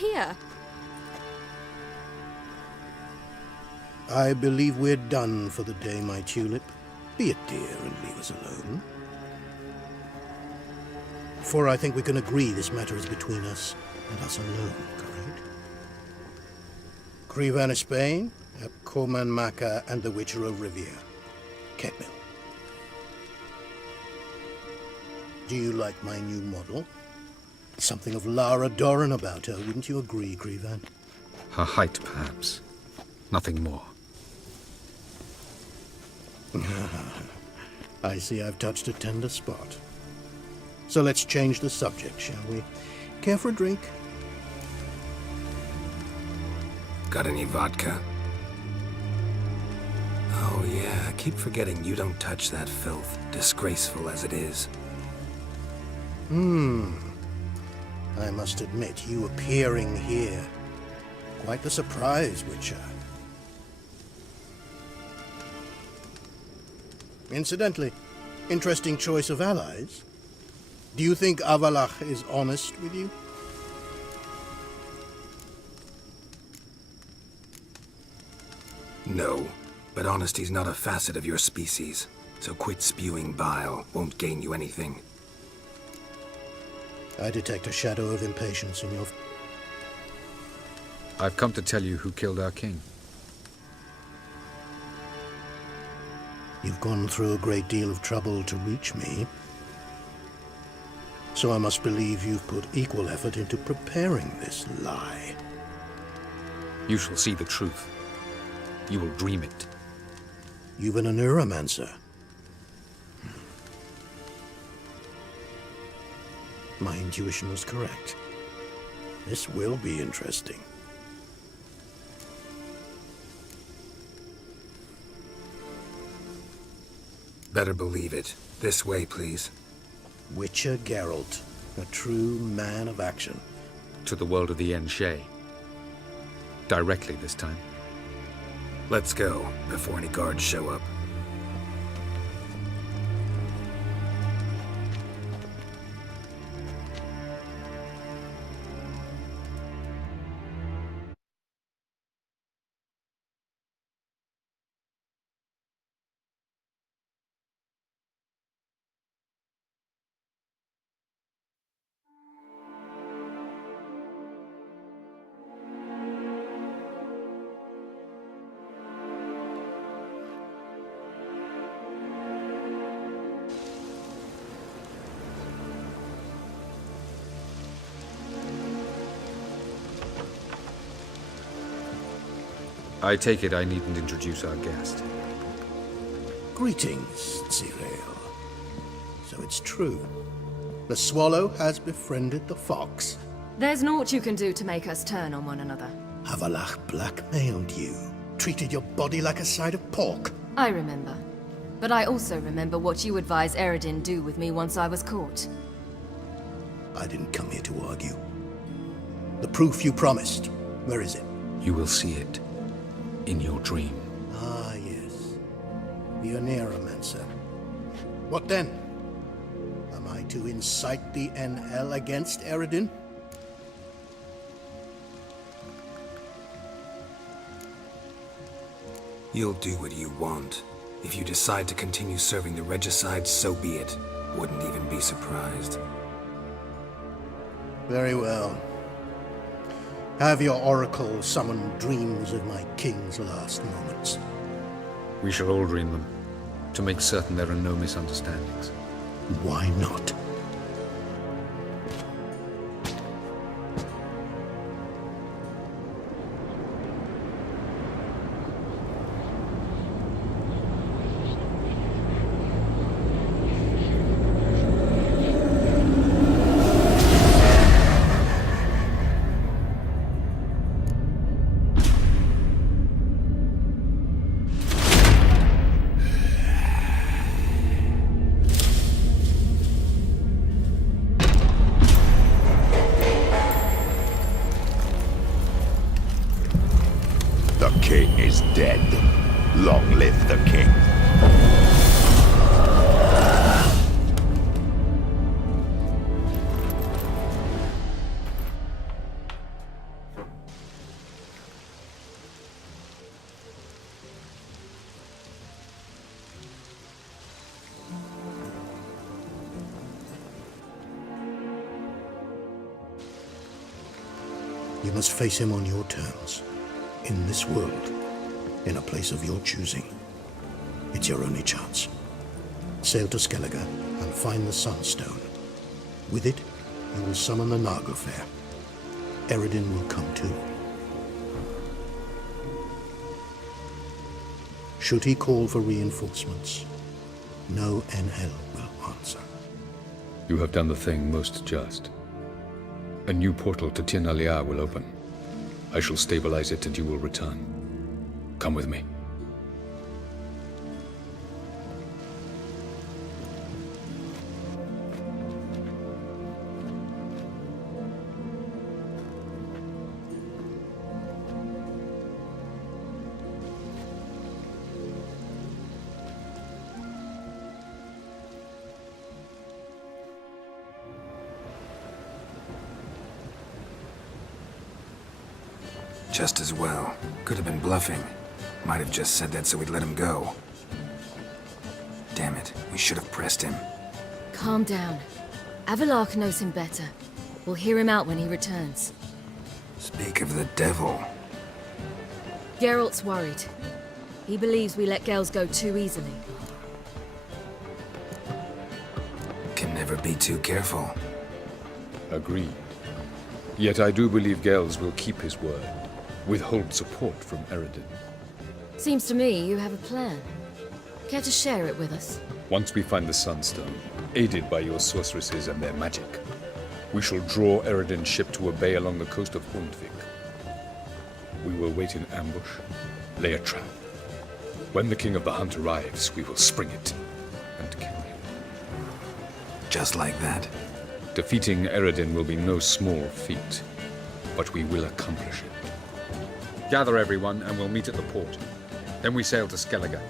here? I believe we're done for the day, my tulip. Be a dear and leave us alone. For I think we can agree this matter is between us and us alone, correct? Krivan of Spain, Koman Maka, and the Witcher of Rivia. Ketmil. Do you like my new model? Something of Lara Doran about her, wouldn't you agree, Krivan? Her height, perhaps. Nothing more. I see I've touched a tender spot. So let's change the subject, shall we? Care for a drink? Got any vodka? Oh yeah, I keep forgetting you don't touch that filth, disgraceful as it is. I must admit, you appearing here, quite the surprise, Witcher. Incidentally, interesting choice of allies. Do you think Avalach is honest with you? No, but honesty's not a facet of your species, so quit spewing bile, won't gain you anything. I detect a shadow of impatience in your... I've come to tell you who killed our king. You've gone through a great deal of trouble to reach me. So I must believe you've put equal effort into preparing this lie. You shall see the truth. You will dream it. You've been a neuromancer. My intuition was correct. This will be interesting. Better believe it. This way, please. Witcher Geralt, a true man of action. To the world of the Enshe. Directly this time. Let's go, before any guards show up. I take it I needn't introduce our guest. Greetings, Cyril. So it's true. The swallow has befriended the fox. There's naught you can do to make us turn on one another. Avalach blackmailed you, treated your body like a side of pork. I remember. But I also remember what you advised Eredin do with me once I was caught. I didn't come here to argue. The proof you promised, where is it? You will see it. In your dream. Ah, yes. The Neuromancer. What then? Am I to incite the NL against Eredin? You'll do what you want. If you decide to continue serving the regicide, so be it. Wouldn't even be surprised. Very well. Have your oracle summon dreams of my king's last moments. We shall all dream them, to make certain there are no misunderstandings. Why not? The king is dead. Long live the king. You must face him on your terms. In this world. In a place of your choosing. It's your only chance. Sail to Skellige and find the Sunstone. With it, you will summon the Naga Fair. Eredin will come too. Should he call for reinforcements, no NL will answer. You have done the thing most just. A new portal to Tir Nalia will open. I shall stabilize it and you will return. Come with me. Just as well. Could have been bluffing. Might have just said that so we'd let him go. Damn it, we should have pressed him. Calm down. Avalark knows him better. We'll hear him out when he returns. Speak of the devil. Geralt's worried. He believes we let Gels go too easily. Can never be too careful. Agreed. Yet I do believe Gels will keep his word. Withhold support from Eredin. Seems to me you have a plan. Care to share it with us? Once we find the Sunstone, aided by your sorceresses and their magic, we shall draw Eredin's ship to a bay along the coast of Hundvik. We will wait in ambush, lay a trap. When the King of the Hunt arrives, we will spring it and kill him. Just like that. Defeating Eredin will be no small feat, but we will accomplish it. Gather everyone and we'll meet at the port. Then we sail to Skellige.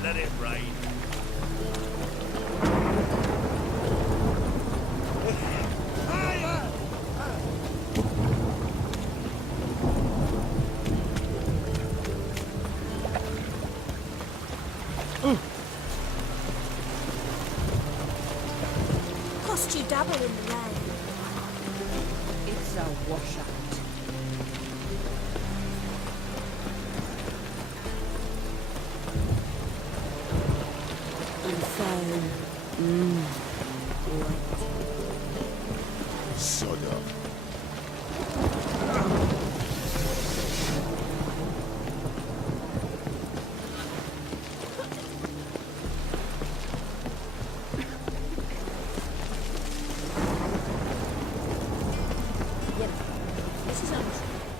Let it rain. Cost you double in the rain. It's a washout. Soda.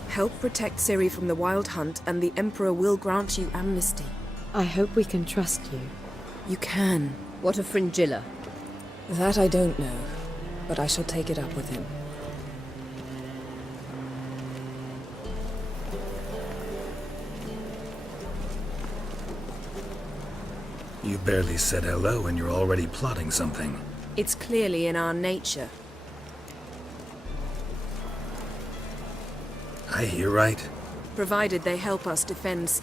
Help protect Ciri from the Wild Hunt, and the Emperor will grant you amnesty. I hope we can trust you. You can. What of Fringilla? That I don't know, but I shall take it up with him. You barely said hello and you're already plotting something. It's clearly in our nature. I hear right? Provided they help us defend...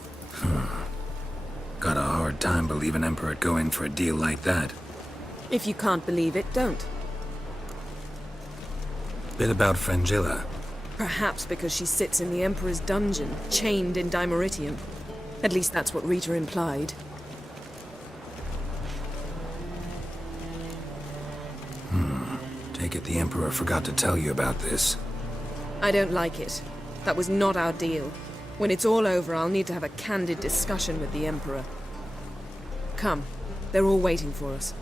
Got a hard time believing Emperor'd go in for a deal like that. If you can't believe it, don't. Bit about Fringilla. Perhaps because she sits in the Emperor's dungeon, chained in Dimeritium. At least that's what Rita implied. Take it the Emperor forgot to tell you about this. I don't like it. That was not our deal. When it's all over, I'll need to have a candid discussion with the Emperor. Come. They're all waiting for us.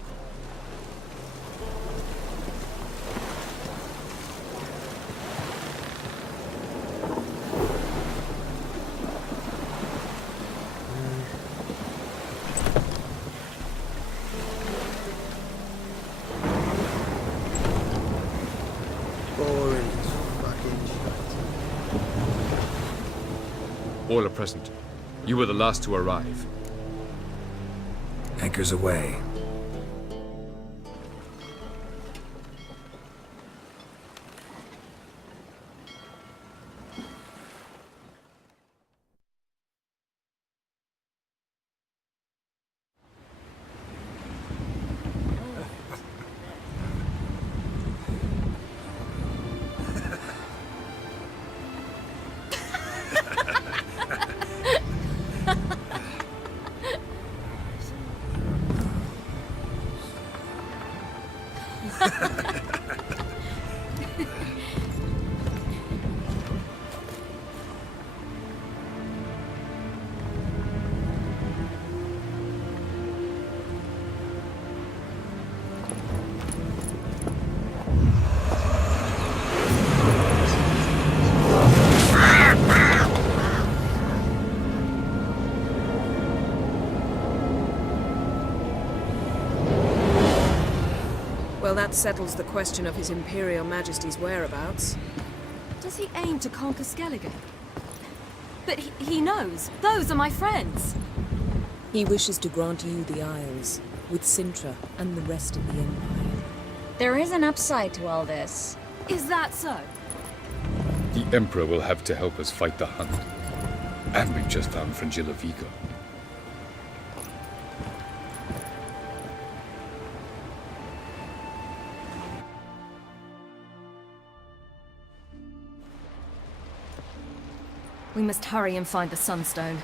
Boring as fucking shit. All are present. You were the last to arrive. Anchors away. Well, that settles the question of His Imperial Majesty's whereabouts. Does he aim to conquer Skellige? But he knows. Those are my friends. He wishes to grant you the Isles, with Sintra and the rest of the Empire. There is an upside to all this. Is that so? The Emperor will have to help us fight the Hunt. And we've just found Fringilla Vigo. We must hurry and find the Sunstone.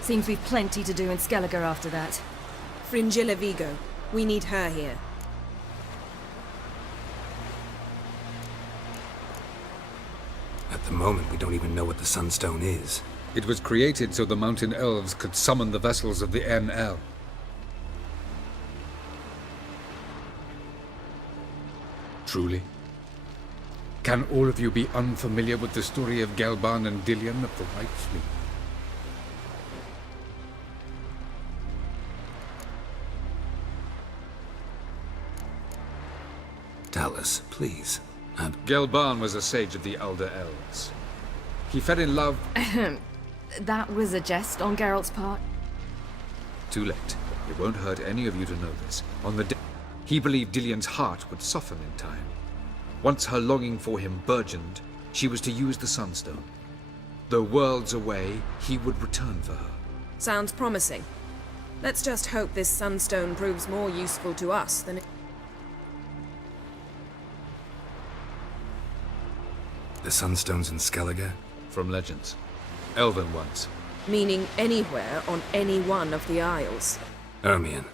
Seems we've plenty to do in Skellige after that. Fringilla Vigo. We need her here. At the moment, we don't even know what the Sunstone is. It was created so the Mountain Elves could summon the vessels of the NL. Truly? Can all of you be unfamiliar with the story of Gelban and Dillion of the White Fleet? Tell us, please. Gelban was a sage of the Elder Elves. He fell in love... That was a jest on Geralt's part. Too late. It won't hurt any of you to know this. On the day, he believed Dillion's heart would soften in time. Once her longing for him burgeoned, she was to use the Sunstone. Though worlds away, he would return for her. Sounds promising. Let's just hope this Sunstone proves more useful to us than it... The Sunstone's in Skellige? From legends. Elven ones. Meaning anywhere on any one of the Isles. Ermion.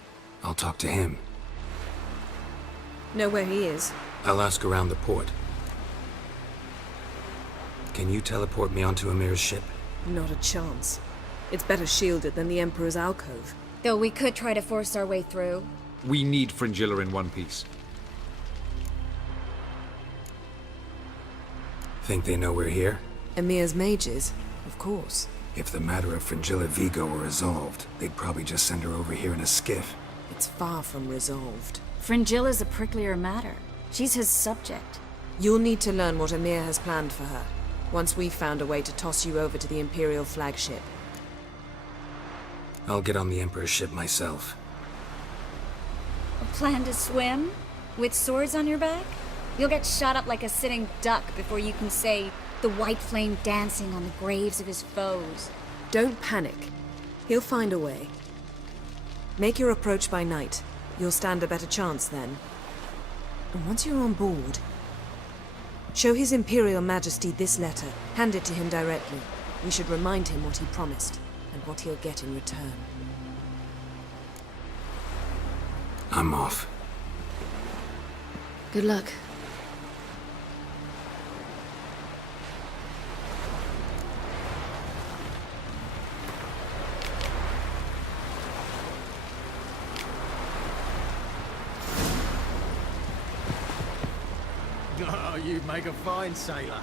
I'll talk to him. Know where he is? I'll ask around the port. Can you teleport me onto Amir's ship? Not a chance. It's better shielded than the Emperor's alcove. Though we could try to force our way through. We need Fringilla in one piece. Think they know we're here? Emir's mages, of course. If the matter of Fringilla Vigo were resolved, they'd probably just send her over here in a skiff. It's far from resolved. Fringilla's a pricklier matter. She's his subject. You'll need to learn what Emir has planned for her, once we've found a way to toss you over to the Imperial flagship. I'll get on the Emperor's ship myself. A plan to swim? With swords on your back? You'll get shot up like a sitting duck before you can say, the white flame dancing on the graves of his foes. Don't panic. He'll find a way. Make your approach by night. You'll stand a better chance then. And once you're on board, show His Imperial Majesty this letter. Hand it to him directly. We should remind him what he promised, and what he'll get in return. I'm off. Good luck. Oh, you'd make a fine sailor.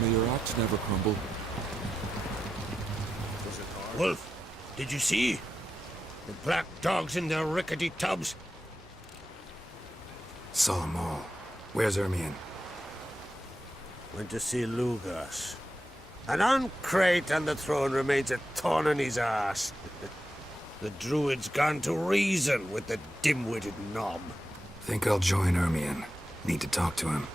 May your axe never crumble. Wolf, did you see? The black dogs in their rickety tubs? Saw 'em all. Where's Ermion? Went to see Lugas. An uncrate on the throne remains a thorn in his ass. The druid's gone to reason with the dim-witted knob. Think I'll join Ermion. Need to talk to him.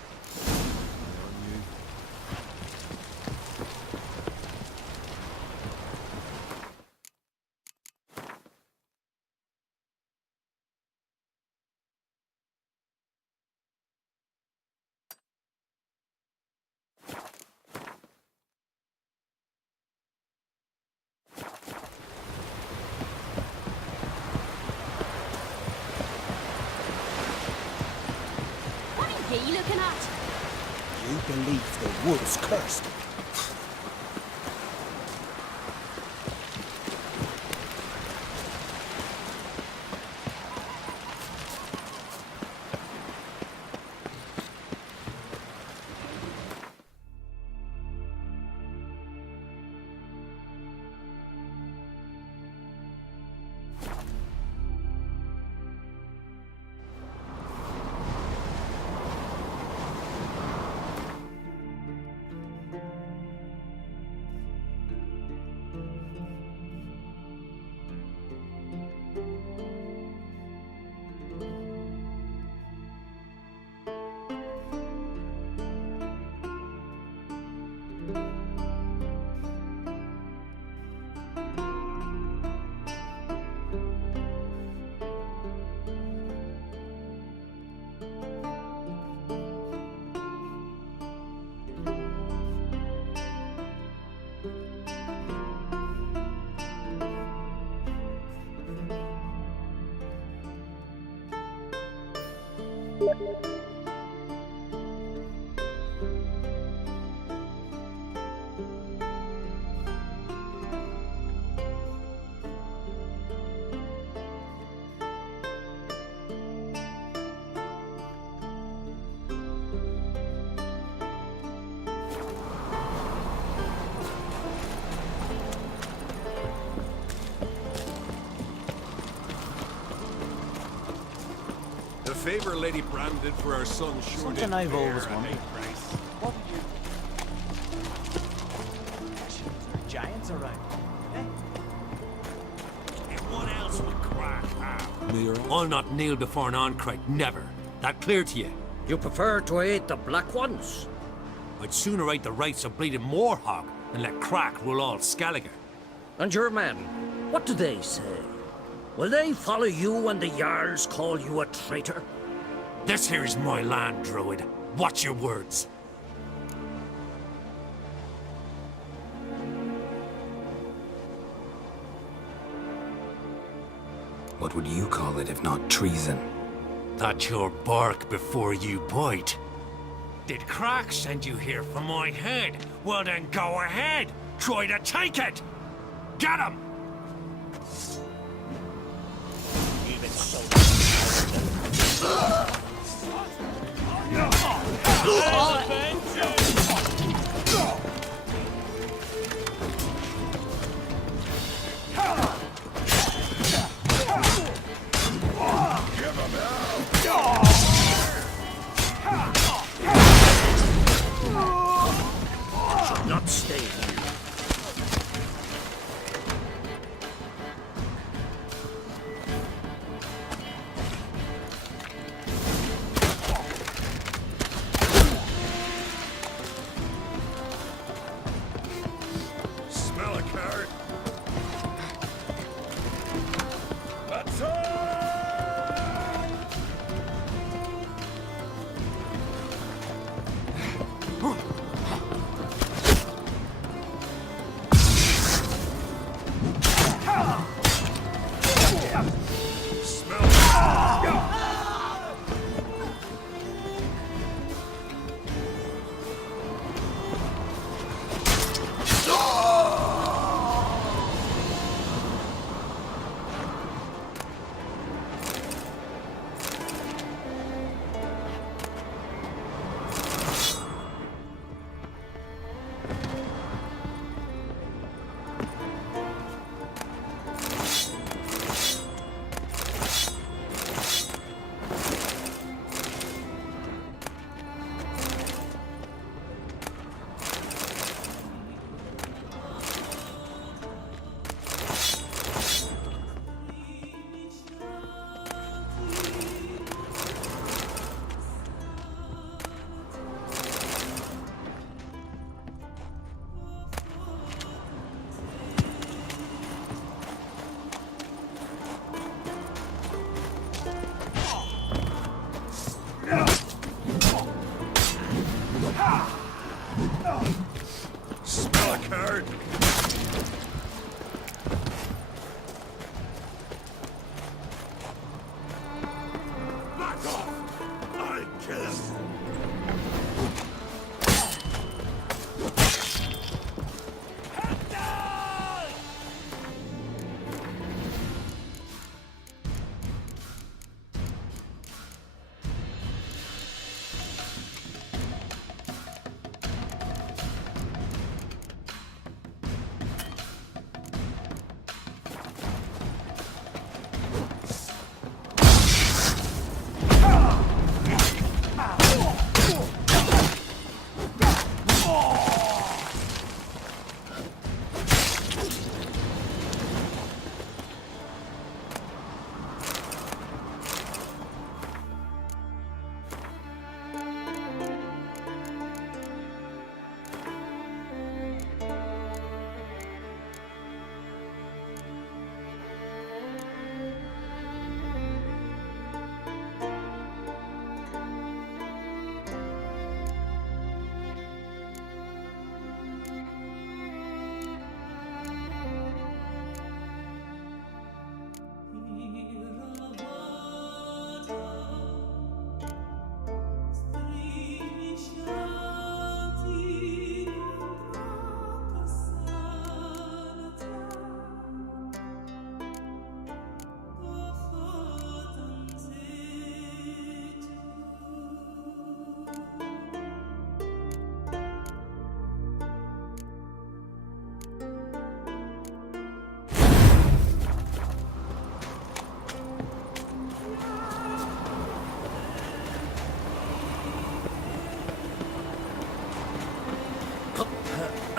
What are you looking at? You believe the wood's cursed. The favor Lady Bran did for our son sure Something did I've bear always a wondered. high price. What are you... giants around, eh? And what else would crack have? May your I'll not kneel before an Oncrite, never. That clear to you? You prefer to eat the black ones? I'd sooner right the rights of bleeding Moorhog than let Crack rule all Skellige. And your men, what do they say? Will they follow you when the Jarls call you a traitor? This here is my land, Druid. Watch your words. What would you call it if not treason? That your bark before you bite. Did Crack send you here for my head? Well then go ahead. Try to take it. Get him! Even so. Should not stay here. Smell a carrot? Smell a card. Back off! I'll kill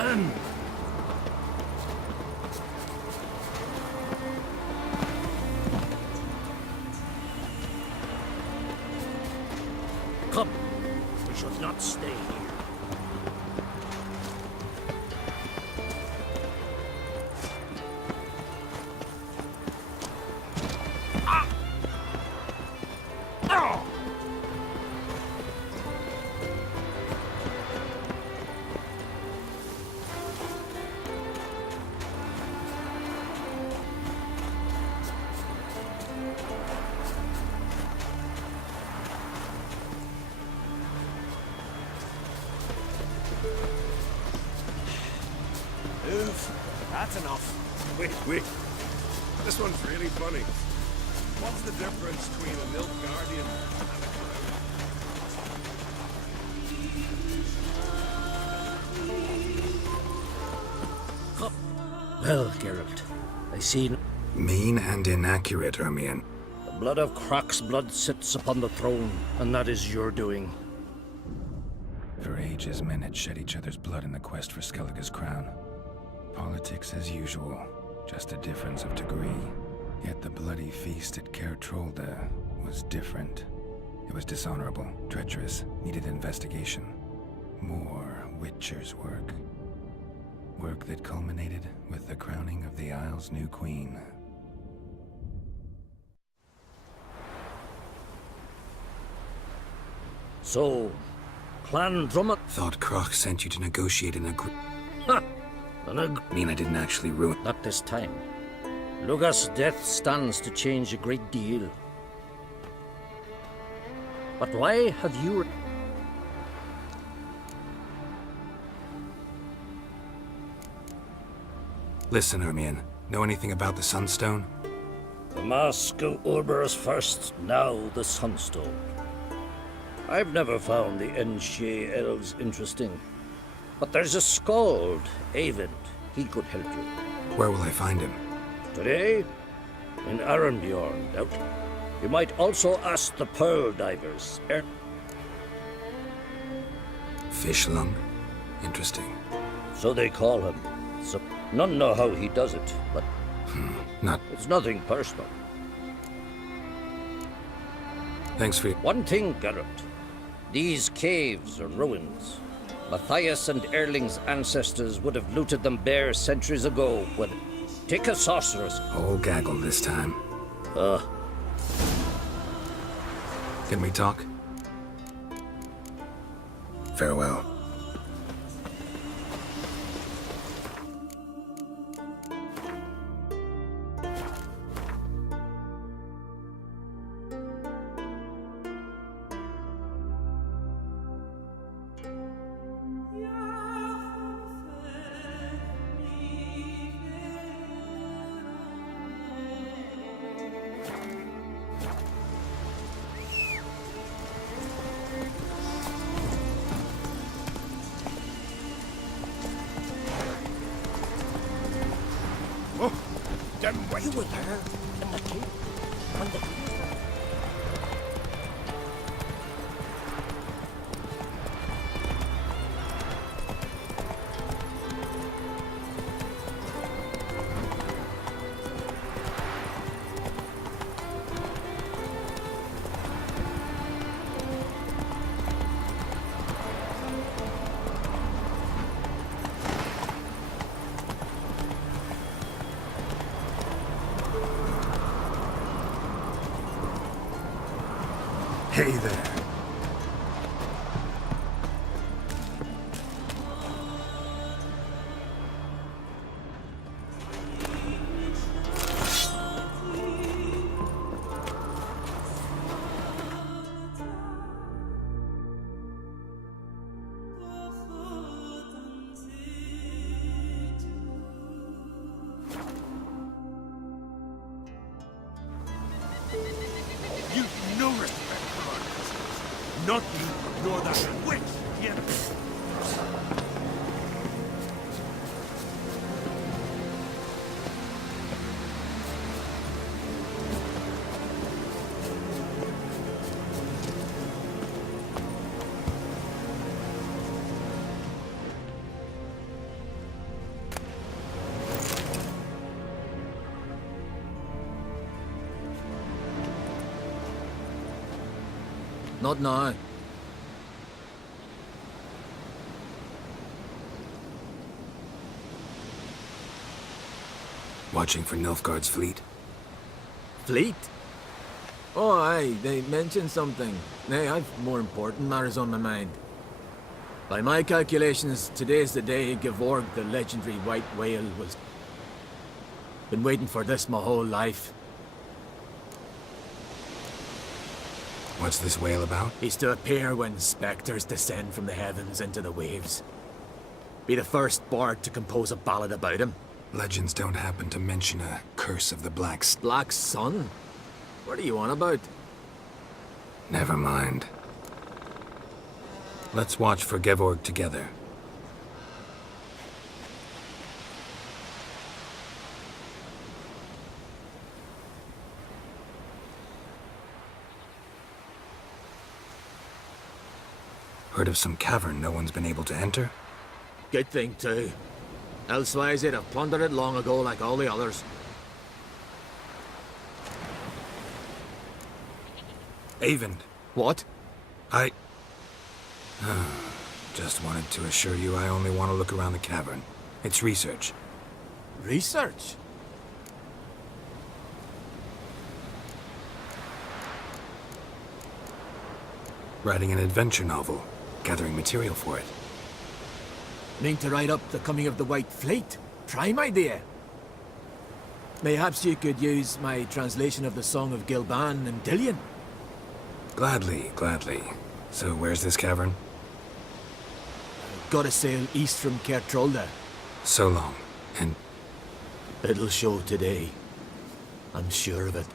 him. Come. We should not stay here. That's enough. Wait. This one's really funny. What's the difference between a milk guardian and a Come. Well, Geralt, I see Mean and inaccurate, Ermion. the blood of Croc's blood sits upon the throne, and that is your doing. For ages, men had shed each other's blood in the quest for Skellige's crown. Politics as usual, just a difference of degree. Yet the bloody feast at Caer Trolda was different. It was dishonorable, treacherous, needed investigation. More Witcher's work. Work that culminated with the crowning of the Isle's new queen. So, Clan Drummond... Thought Croc sent you to negotiate an agreement. Ha! Mean I didn't actually ruin... Not this time. Luga's death stands to change a great deal. But why have you... Listen, Ermion. Know anything about the Sunstone? The Mask of Urber's first, now the Sunstone. I've never found the Enshe elves interesting. But there's a skald, Eyvind. He could help you. Where will I find him? Today? In Arendbjorn, doubt. You might also ask the Pearl Divers. Fishlung? Interesting. So they call him. So none know how he does it, but... Not... It's nothing personal. Thanks for... One thing, Geralt. These caves are ruins. Matthias and Erling's ancestors would have looted them bare centuries ago when... Take a sorceress. Whole gaggle this time. Can we talk? Farewell. You were there in the cave when the Hey there. You've no respect for others. Not you, nor the witch. Yet. Not now. Watching for Nilfgaard's fleet? Fleet? Oh, aye, they mentioned something. Nay, I've more important matters on my mind. By my calculations, today's the day GeForce, the legendary white whale, was... Been waiting for this my whole life. What's this whale about? He's to appear when spectres descend from the heavens into the waves. Be the first bard to compose a ballad about him. Legends don't happen to mention a curse of the Black Black Sun? What are you on about? Never mind. Let's watch for GeForce together. Heard of some cavern no one's been able to enter? Good thing, too. Elsewise, they'd have plundered it long ago like all the others. Avon. What? I... Just wanted to assure you I only want to look around the cavern. It's research. Research? Writing an adventure novel. Gathering material for it. Mean to write up the coming of the White Fleet? Prime idea. Mayhaps you could use my translation of the Song of Gilban and Dillion? Gladly, gladly. So where's this cavern? Gotta sail east from Kertrolda. So long. And... It'll show today. I'm sure of it.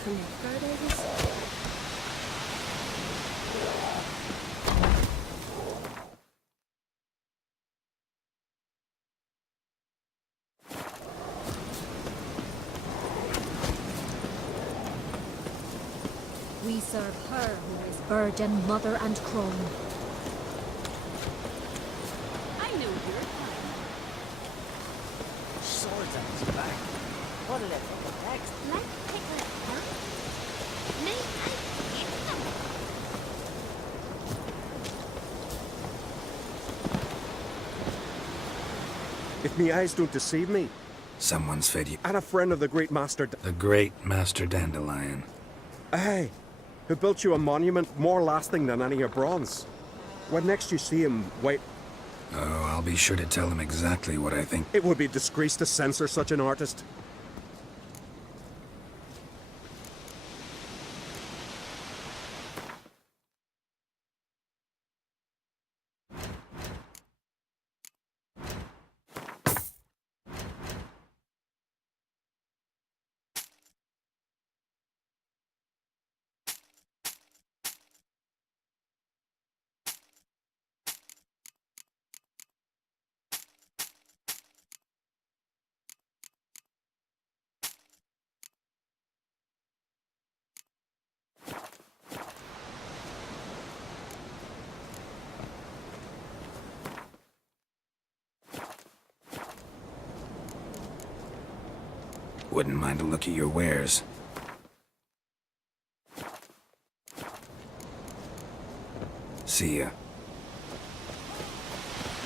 From your photos. We serve her who is virgin, mother, and crone. I know you're fine. Swords on his back. What'll it look next? Like piglet, huh? May I eat them? If me eyes don't deceive me, Someone's fed you. and a friend of the great master... The great Master Dandelion. Aye, who built you a monument more lasting than any of bronze. When next you see him, wait, Oh, I'll be sure to tell him exactly what I think. it would be disgrace to censor such an artist. Wouldn't mind a look at your wares. See ya.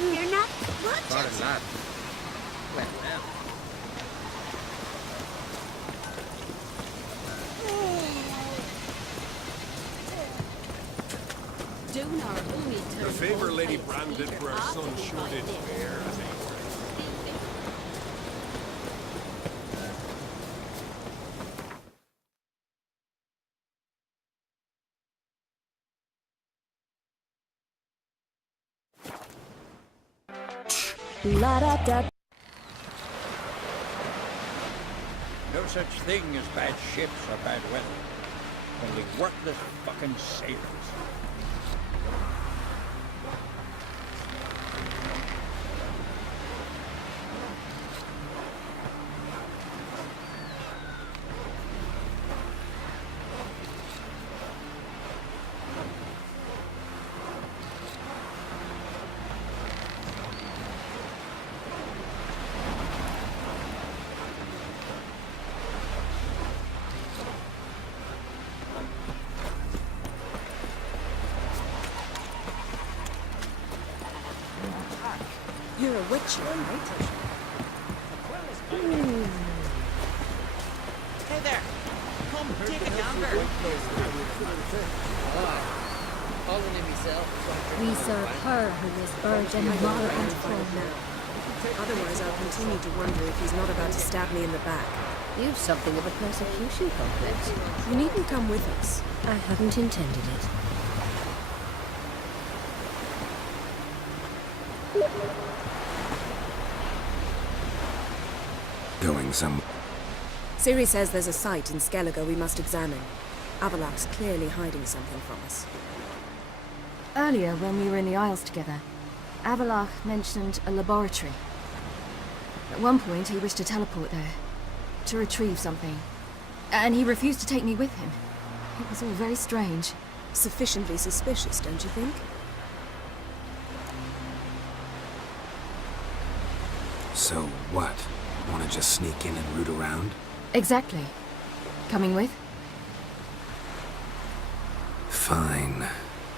You're not watching. Pardon that. Well, well. Donar only The turned favor old Lady face Bran did for her after son he sure got did this. bear as a La da da. No such thing as bad ships or bad weather. Only worthless fucking sailors. You're a witch, right? Hey there! Come, take a gander! Following myself. We serve her who is virgin, I mother, don't and to find crone. now. Otherwise, I'll continue to wonder if he's not about to stab me in the back. You've something of a persecution complex. You needn't come with us. I hadn't intended it. Going some... Ciri says there's a site in Skellige we must examine. Avalak's clearly hiding something from us. Earlier, when we were in the Isles together, Avalach mentioned a laboratory. At one point, he wished to teleport there, to retrieve something. And he refused to take me with him. It was all very strange. Sufficiently suspicious, don't you think? So what? Wanna just sneak in and root around? Exactly. Coming with? Fine.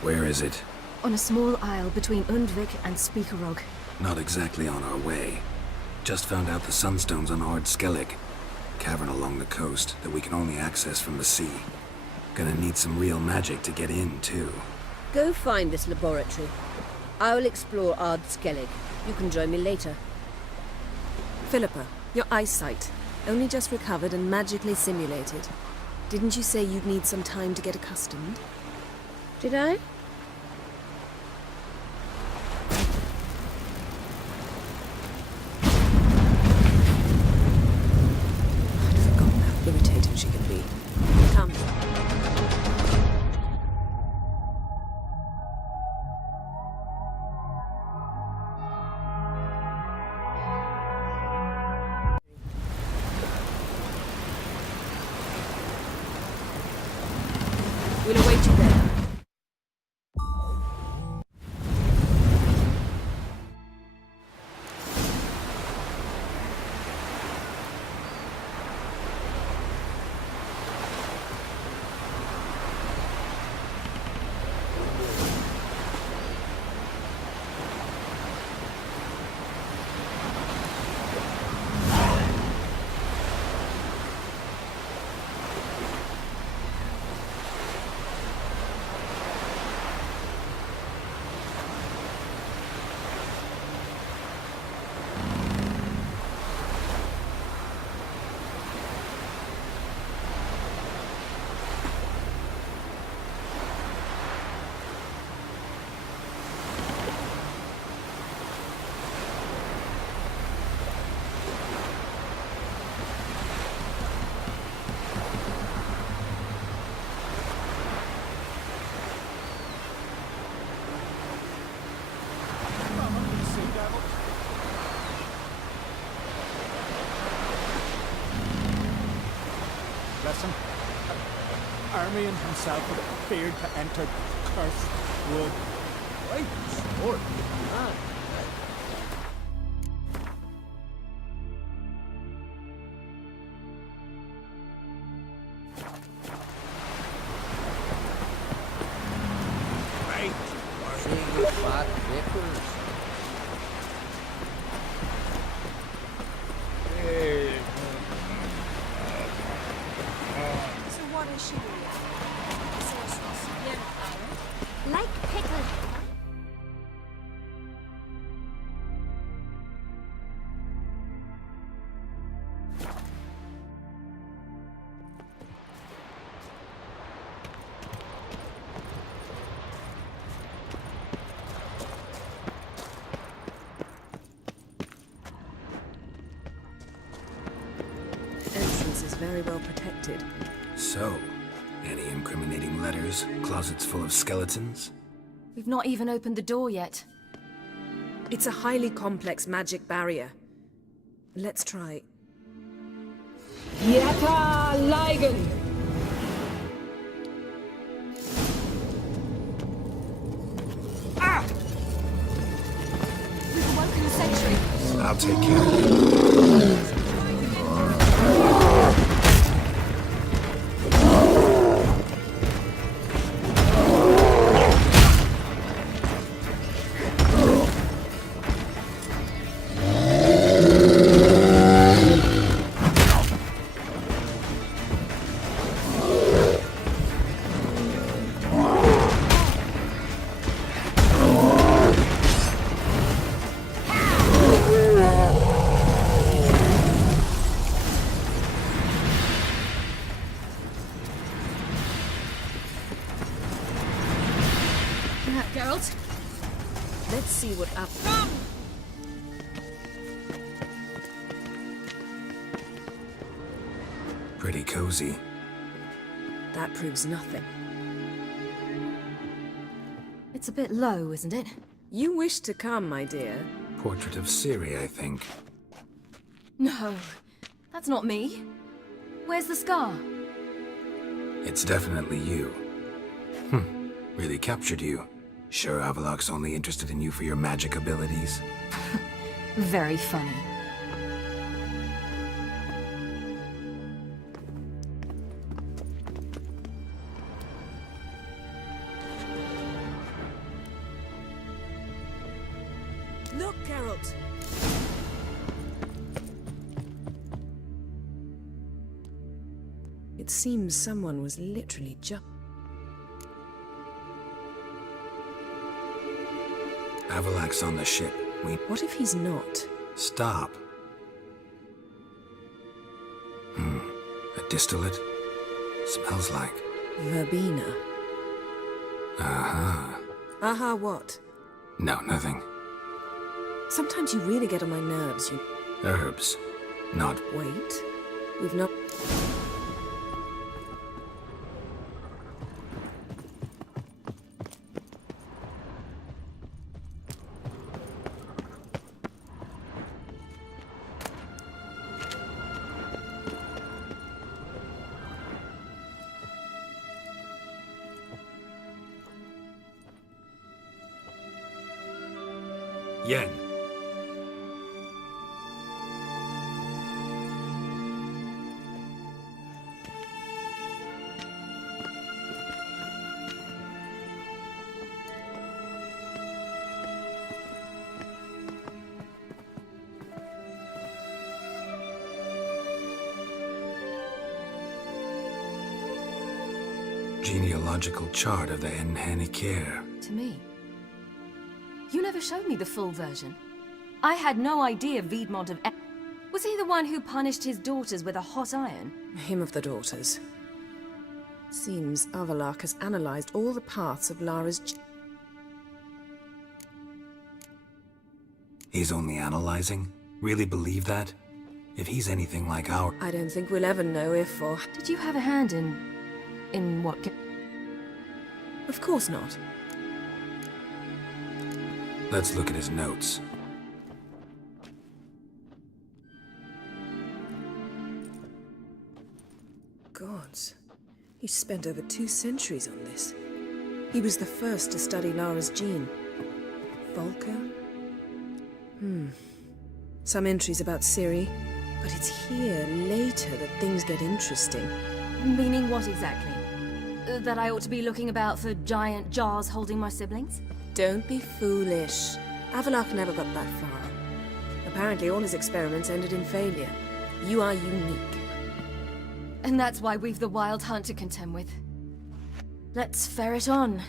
Where is it? On a small isle between Undvik and Speakerog. Not exactly on our way. Just found out the sunstone's on Ard Skellig. Cavern along the coast that we can only access from the sea. Gonna need some real magic to get in, too. Go find this laboratory. I will explore Ard Skellig. You can join me later. Philippa, your eyesight. Only just recovered and magically simulated. Didn't you say you'd need some time to get accustomed? Did I? I'd forgotten how irritating she can be. Come. listen. Armian himself had feared to enter cursed wood. Right, sword. Man. Right, see you fat bakers. So what is she doing? Sorceress. Yeah, Like pickled. Entrance is very well protected. So, any incriminating letters? Closets full of skeletons? We've not even opened the door yet. It's a highly complex magic barrier. Let's try. Yata Ligen! We've awoken a sentry. I'll take care of you. Geralt? Let's see what up. Pretty cozy. That proves nothing. It's a bit low, isn't it? You wish to come, my dear. Portrait of Ciri, I think. No, that's not me. Where's the scar? It's definitely you. Really captured you. Sure Avalok's only interested in you for your magic abilities? Very funny. Look, Geralt! It seems someone was literally just... Avalok's on the ship. What if he's not? Stop. A distillate? Smells like... Verbena. Uh-huh. Aha, what? No, nothing. Sometimes you really get on my nerves, you... Herbs. Not... Wait. We've not... Yen. Genealogical chart of the Enhanikir. To me. You never showed me the full version. I had no idea Viedmont of... Was he the one who punished his daughters with a hot iron? Him of the daughters. Seems Avalok has analyzed all the paths of Lara's... He's only analyzing? Really believe that? If he's anything like our... I don't think we'll ever know if or... Did you have a hand in what... Of course not. Let's look at his notes. gods. He spent over 2 centuries on this. He was the first to study Lara's gene. Volker? Some entries about Ciri, but it's here, later, that things get interesting. Meaning what exactly? That I ought to be looking about for giant jars holding my siblings? Don't be foolish. Avalok never got that far. Apparently all his experiments ended in failure. You are unique. And that's why we've the Wild Hunt to contend with. Let's ferret on.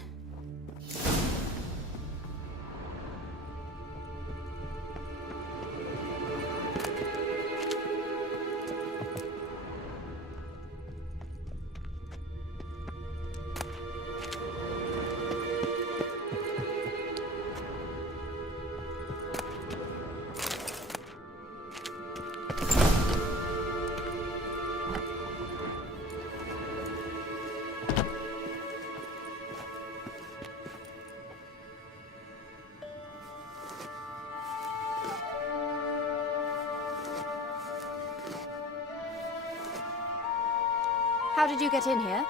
How did you get in here?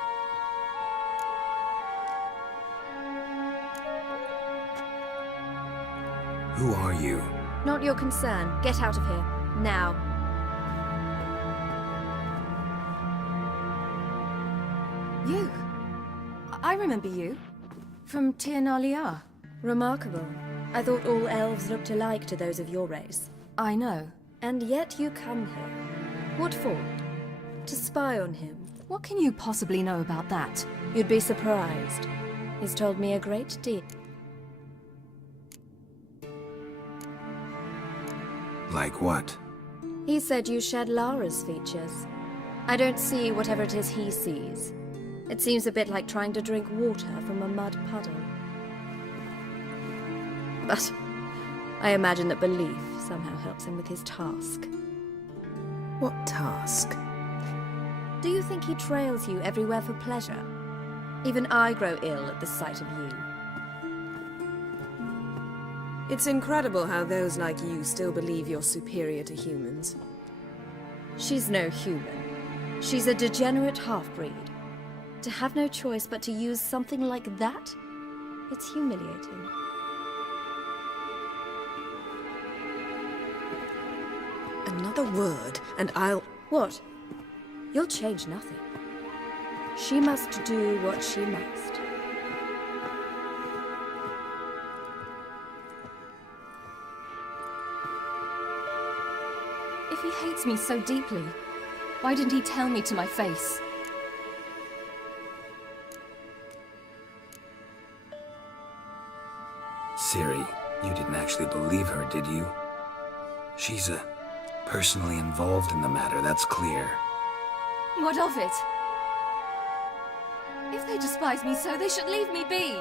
Who are you? Not your concern. Get out of here. Now. You? I remember you. From Tir Nalia. Remarkable. I thought all elves looked alike to those of your race. I know. And yet you come here. What for? To spy on him. What can you possibly know about that? You'd be surprised. He's told me a great deal. Like what? He said you shared Lara's features. I don't see whatever it is he sees. It seems a bit like trying to drink water from a mud puddle. But I imagine that belief somehow helps him with his task. What task? Do you think he trails you everywhere for pleasure? Even I grow ill at the sight of you. It's incredible how those like you still believe you're superior to humans. She's no human. She's a degenerate half-breed. To have no choice but to use something like that? It's humiliating. Another word, and I'll... What? You'll change nothing. She must do what she must. If he hates me so deeply, why didn't he tell me to my face? Ciri, you didn't actually believe her, did you? She's personally involved in the matter, that's clear. What of it? If they despise me so, they should leave me be.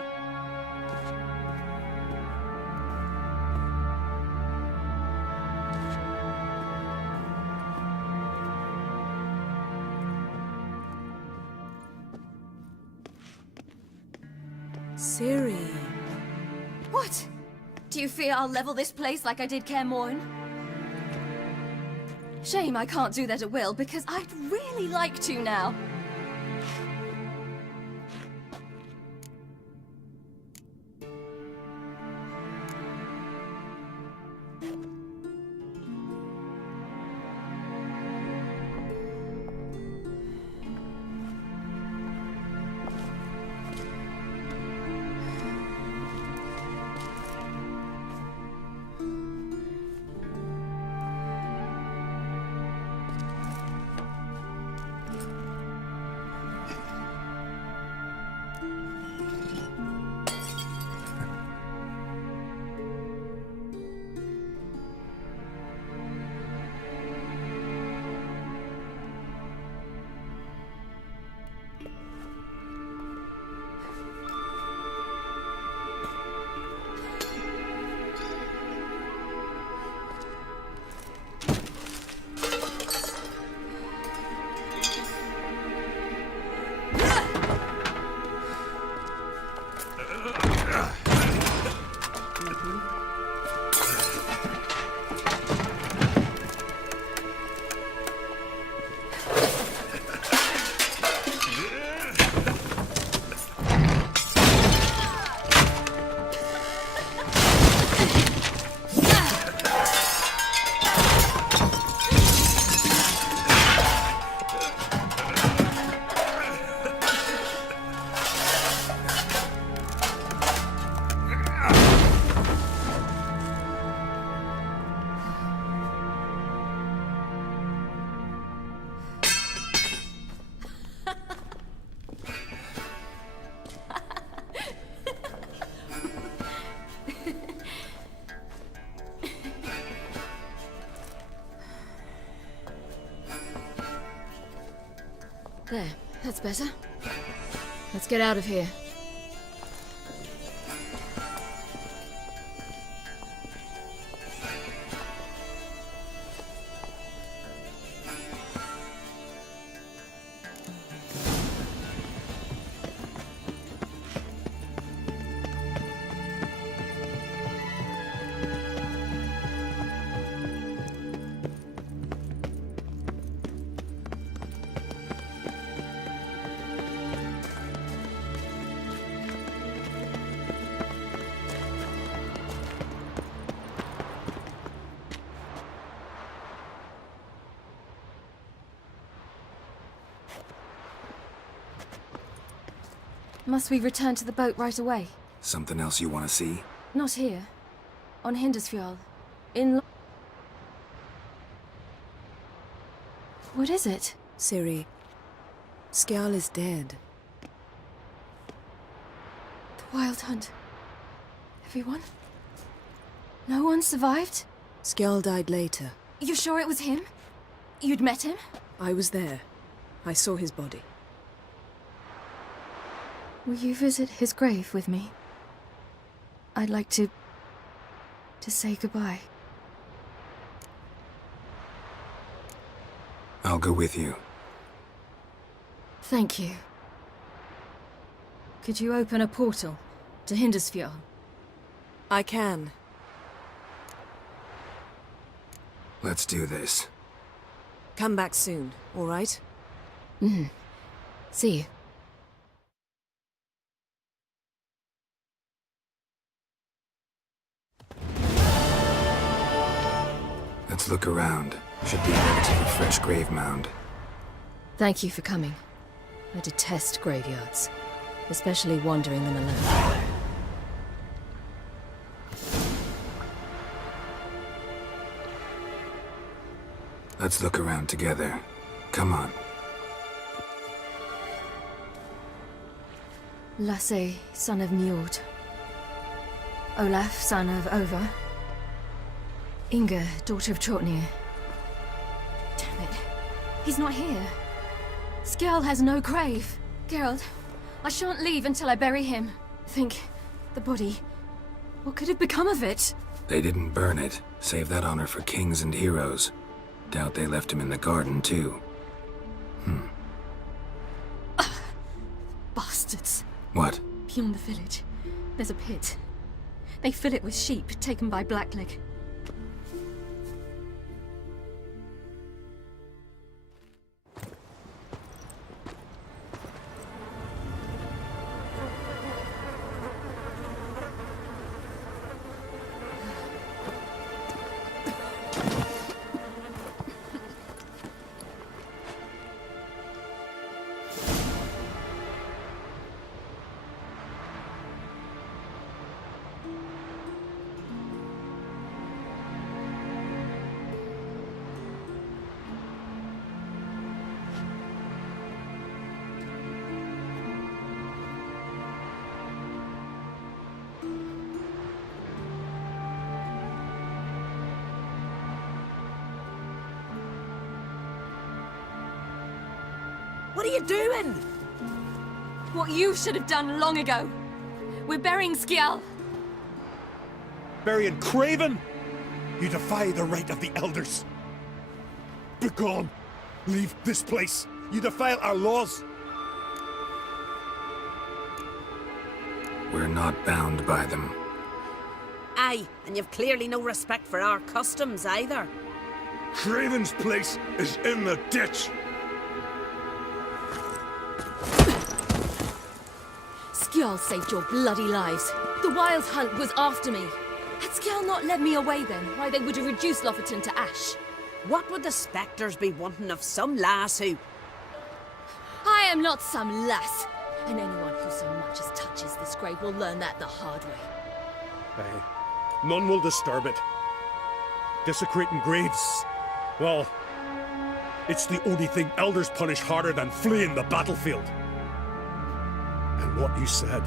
Ciri. What? Do you fear I'll level this place like I did Kaer Morhen? Shame I can't do that at will, because I'd really like to now. There, that's better. Let's get out of here. Must we return to the boat right away? Something else you want to see? Not here. On Hindusfjall. In... What is it? Ciri, Skjal is dead. The Wild Hunt. Everyone? No one survived? Skjal died later. You sure it was him? You'd met him? I was there. I saw his body. Will you visit his grave with me? I'd like to say goodbye. I'll go with you. Thank you. Could you open a portal to Hindusfjall? I can. Let's do this. Come back soon, all right? See you. Let's look around. Should be a relatively fresh grave mound. Thank you for coming. I detest graveyards, especially wandering them alone. Let's look around together. Come on. Lasse, son of Njord. Olaf, son of Over. Inga, daughter of Trotnir. Damn it. He's not here. Skjal has no grave. Geralt, I shan't leave until I bury him. Think, the body. What could have become of it? They didn't burn it. Save that honor for kings and heroes. Doubt they left him in the garden, too. Bastards. What? Beyond the village, there's a pit. They fill it with sheep taken by Blackleg. What are you doing? What you should have done long ago. We're burying Skjal. Burying Craven? You defy the right of the elders. Begone! Leave this place! You defile our laws! We're not bound by them. Aye, and you've clearly no respect for our customs either. Craven's place is in the ditch! Skjal saved your bloody lives. The Wild Hunt was after me. Had Skjal not led me away then, why they would have reduced Lofoten to ash. What would the spectres be wanting of some lass who... I am not some lass, and anyone who so much as touches this grave will learn that the hard way. None will disturb it. Desecrating graves, well, it's the only thing elders punish harder than fleeing the battlefield. And what you said,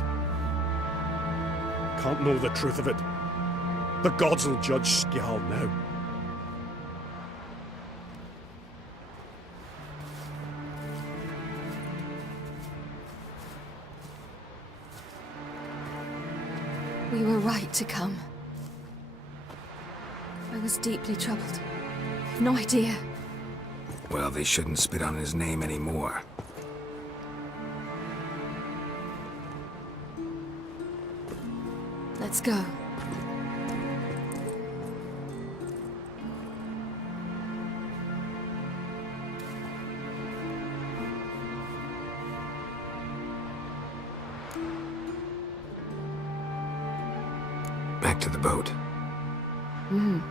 can't know the truth of it. The gods will judge Skjal now. We were right to come. I was deeply troubled. I've no idea. Well, they shouldn't spit on his name anymore. Let's go. Back to the boat. Mm.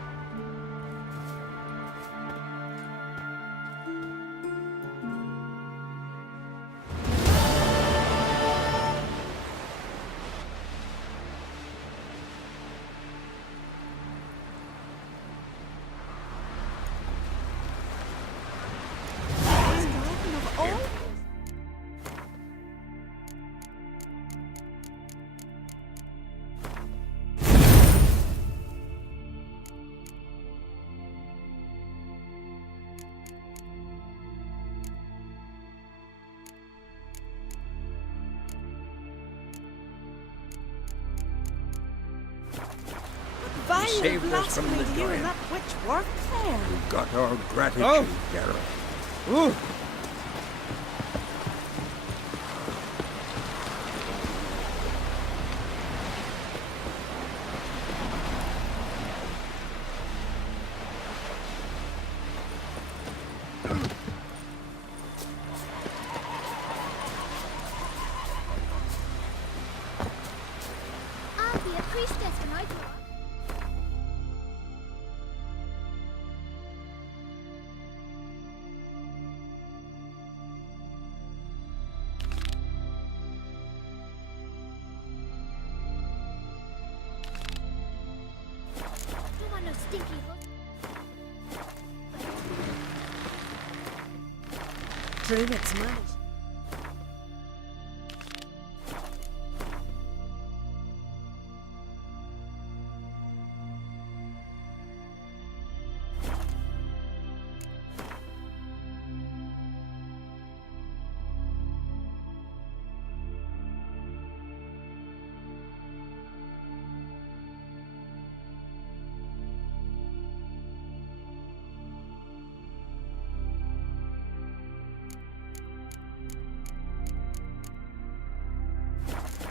Saved us from the giant. Which work there? You got our gratitude, Garrett. Ooh. I'll be a priestess when I grow up. Don't want no stinky hook. Druids manage.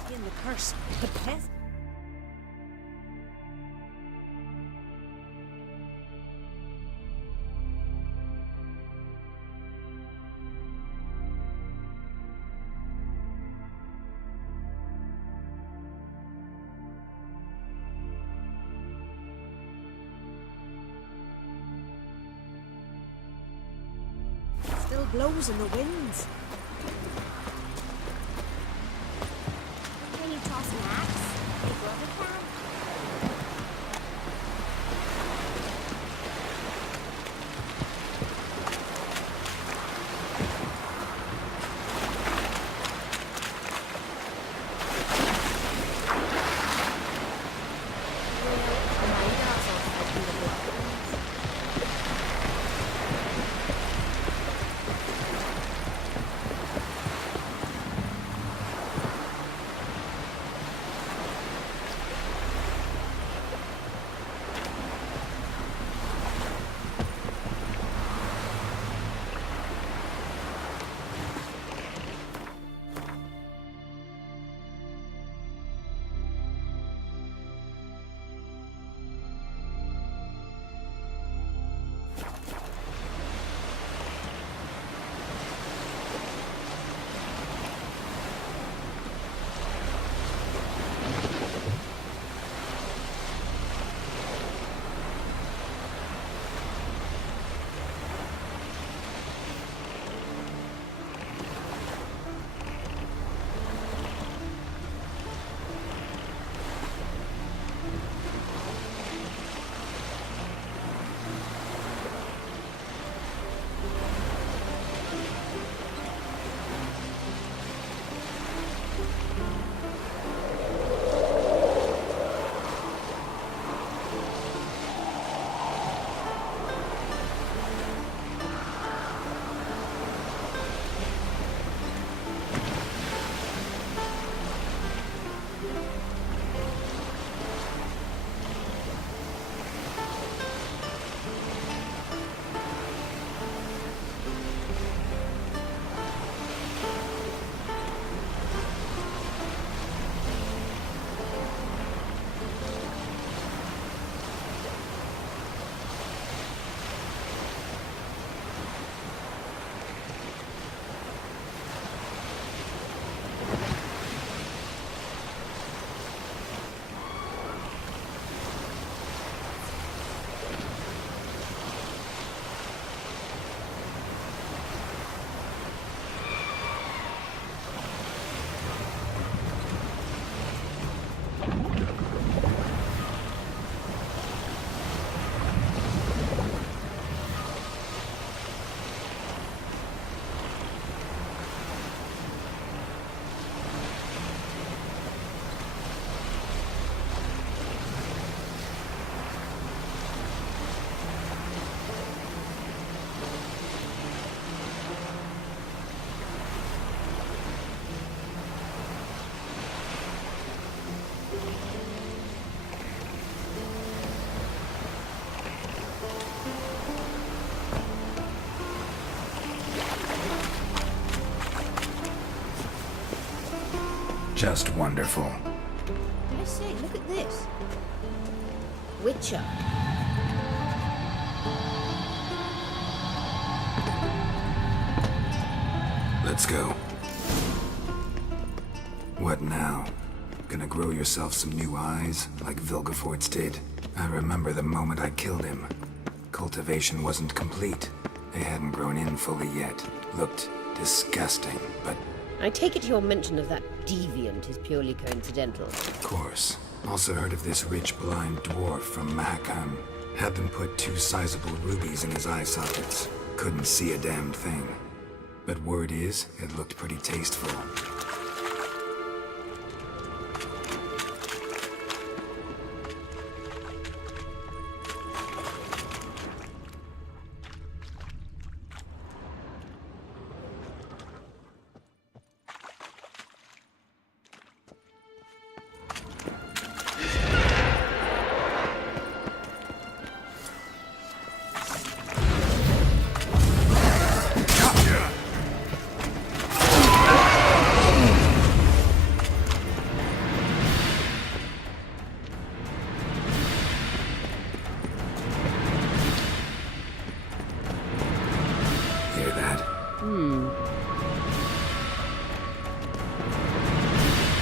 In the curse, the pest. Still blows in the winds. Can you toss an axe? Big brother can. Just wonderful. I say, look at this. Witcher. Let's go. What now? Gonna grow yourself some new eyes, like Vilgefortz did? I remember the moment I killed him. Cultivation wasn't complete. They hadn't grown in fully yet. Looked disgusting, but... I take it your mention of that deviant is purely coincidental. Of course. Also heard of this rich blind dwarf from Mahakam. Had them put 2 sizable rubies in his eye sockets. Couldn't see a damn thing. But word is, it looked pretty tasteful.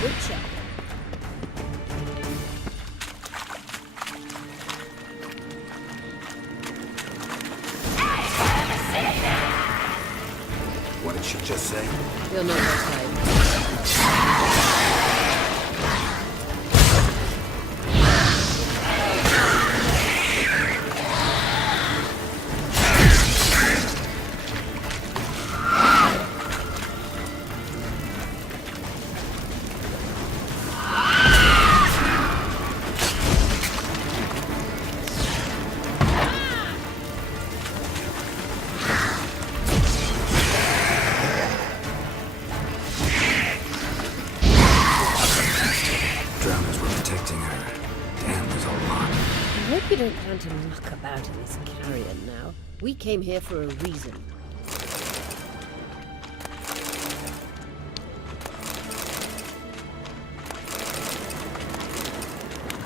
Witcher. What did she just say? You're not outside. I hope you don't plan to muck about in this carrion now. We came here for a reason.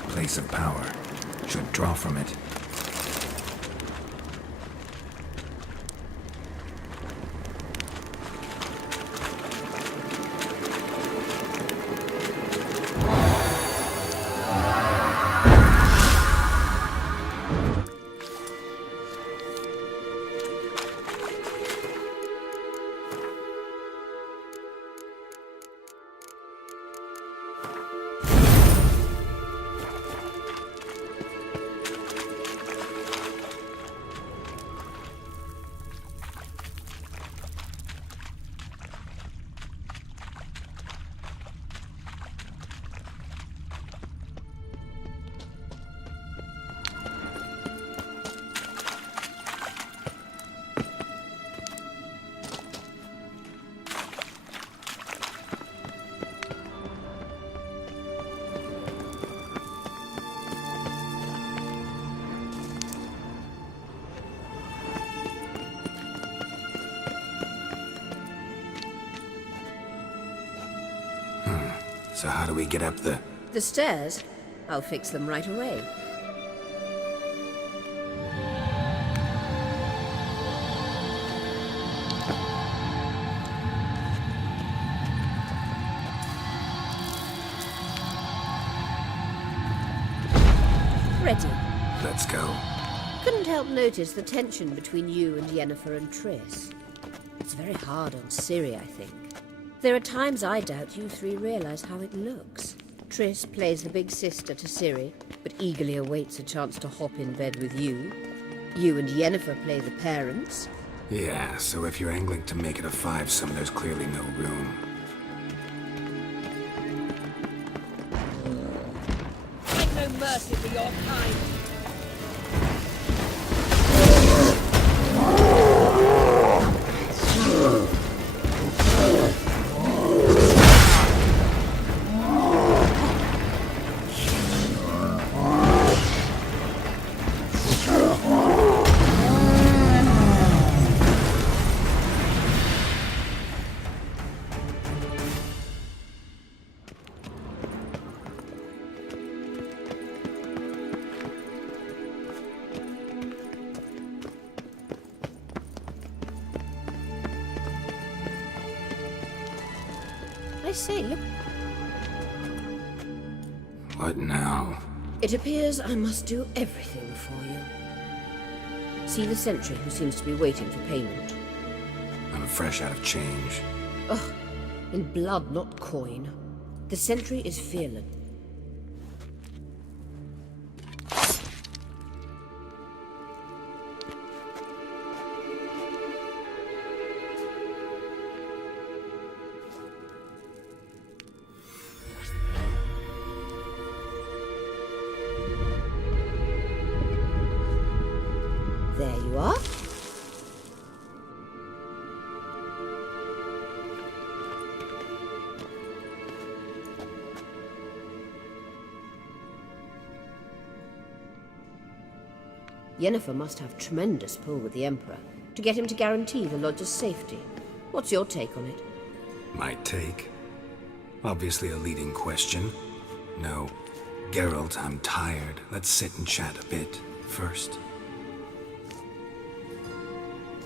Place of power. Should draw from it. So how do we get up the... The stairs? I'll fix them right away. Ready. Let's go. Couldn't help notice the tension between you and Yennefer and Triss. It's very hard on Ciri, I think. There are times I doubt you three realize how it looks. Triss plays the big sister to Ciri, but eagerly awaits a chance to hop in bed with you. You and Yennefer play the parents. Yeah, so if you're angling to make it a five-some, there's clearly no room. No mercy for your kind. I say, look. What now? It appears I must do everything for you. See the sentry who seems to be waiting for payment. I'm fresh out of change. Ugh, in blood, not coin. The sentry is fearless. There you are. Yennefer must have tremendous pull with the Emperor to get him to guarantee the Lodge's safety. What's your take on it? My take? Obviously a leading question. No. Geralt, I'm tired. Let's sit and chat a bit first.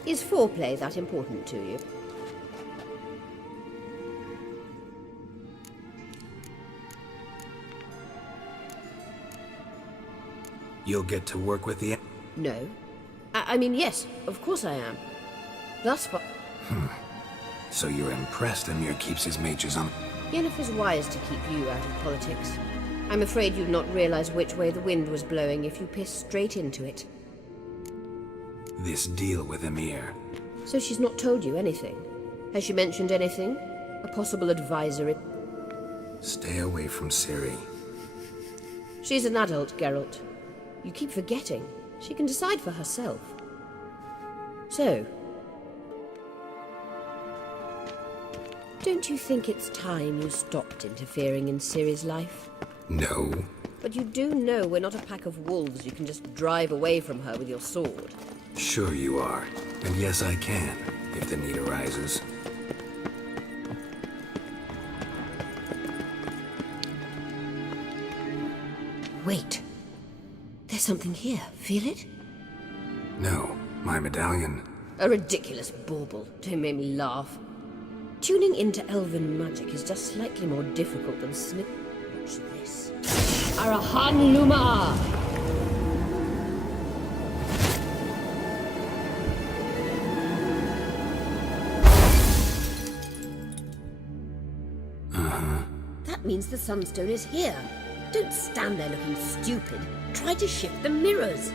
Is foreplay that important to you? You'll get to work with the... No. I mean, yes, of course I am. Thus far... So you're impressed Emir keeps his mages on... Yennefer's wise to keep you out of politics. I'm afraid you'd not realize which way the wind was blowing if you pissed straight into it. This deal with Emir. So she's not told you anything? Has she mentioned anything? A possible advisory? Stay away from Ciri. She's an adult, Geralt. You keep forgetting. She can decide for herself. So... don't you think it's time you stopped interfering in Ciri's life? No. But you do know we're not a pack of wolves you can just drive away from her with your sword. Sure you are. And yes, I can, if the need arises. Wait. There's something here. Feel it? No, my medallion. A ridiculous bauble. Don't make me laugh. Tuning into elven magic is just slightly more difficult than snip. Watch this. Arahan Luma! That means the Sunstone is here. Don't stand there looking stupid. Try to shift the mirrors.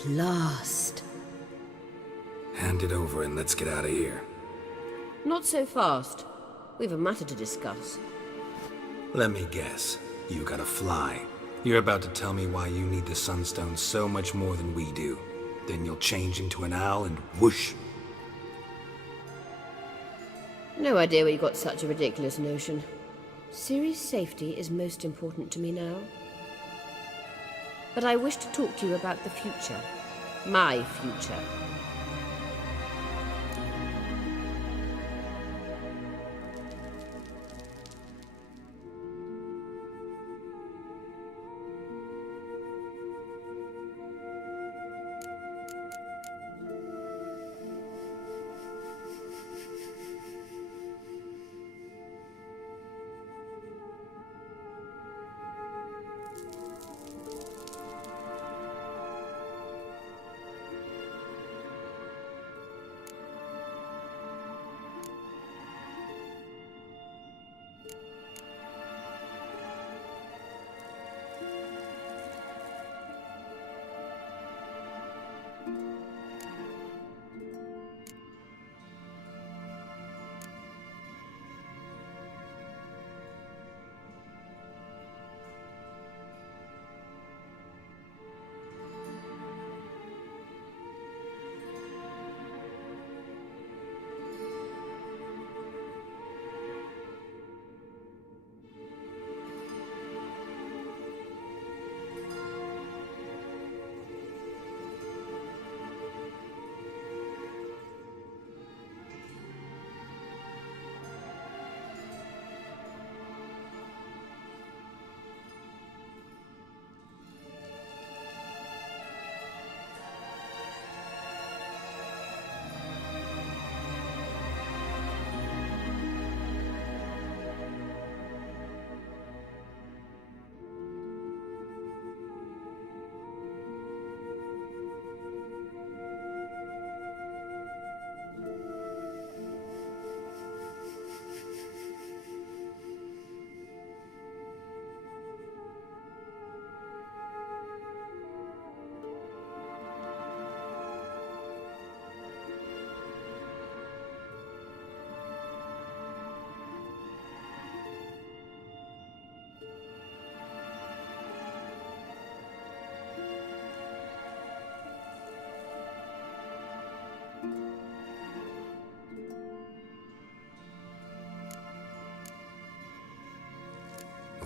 At last. Hand it over and let's get out of here. Not so fast. We've a matter to discuss. Let me guess. You gotta fly. You're about to tell me why you need the Sunstone so much more than we do. Then you'll change into an owl and whoosh. No idea where you got such a ridiculous notion. Ciri's safety is most important to me now. But I wish to talk to you about the future. My future.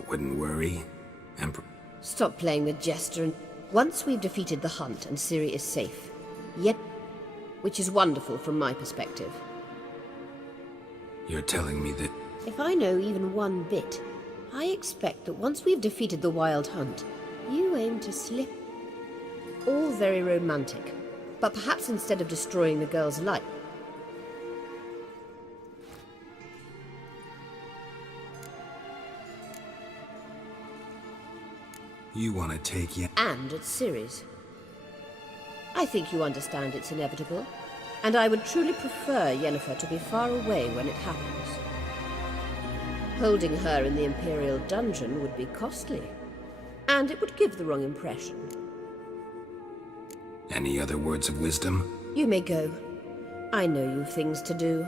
Wouldn't worry. Emperor. Stop playing the jester. Once we've defeated the hunt and Ciri is safe. Yet, which is wonderful from my perspective. You're telling me that... If I know even one bit, I expect that once we've defeated the Wild Hunt, you aim to slip. All very romantic. But perhaps instead of destroying the girl's life... You want to take Yen... And at Ciri's. I think you understand it's inevitable, and I would truly prefer Yennefer to be far away when it happens. Holding her in the Imperial dungeon would be costly, and it would give the wrong impression. Any other words of wisdom? You may go. I know you've things to do.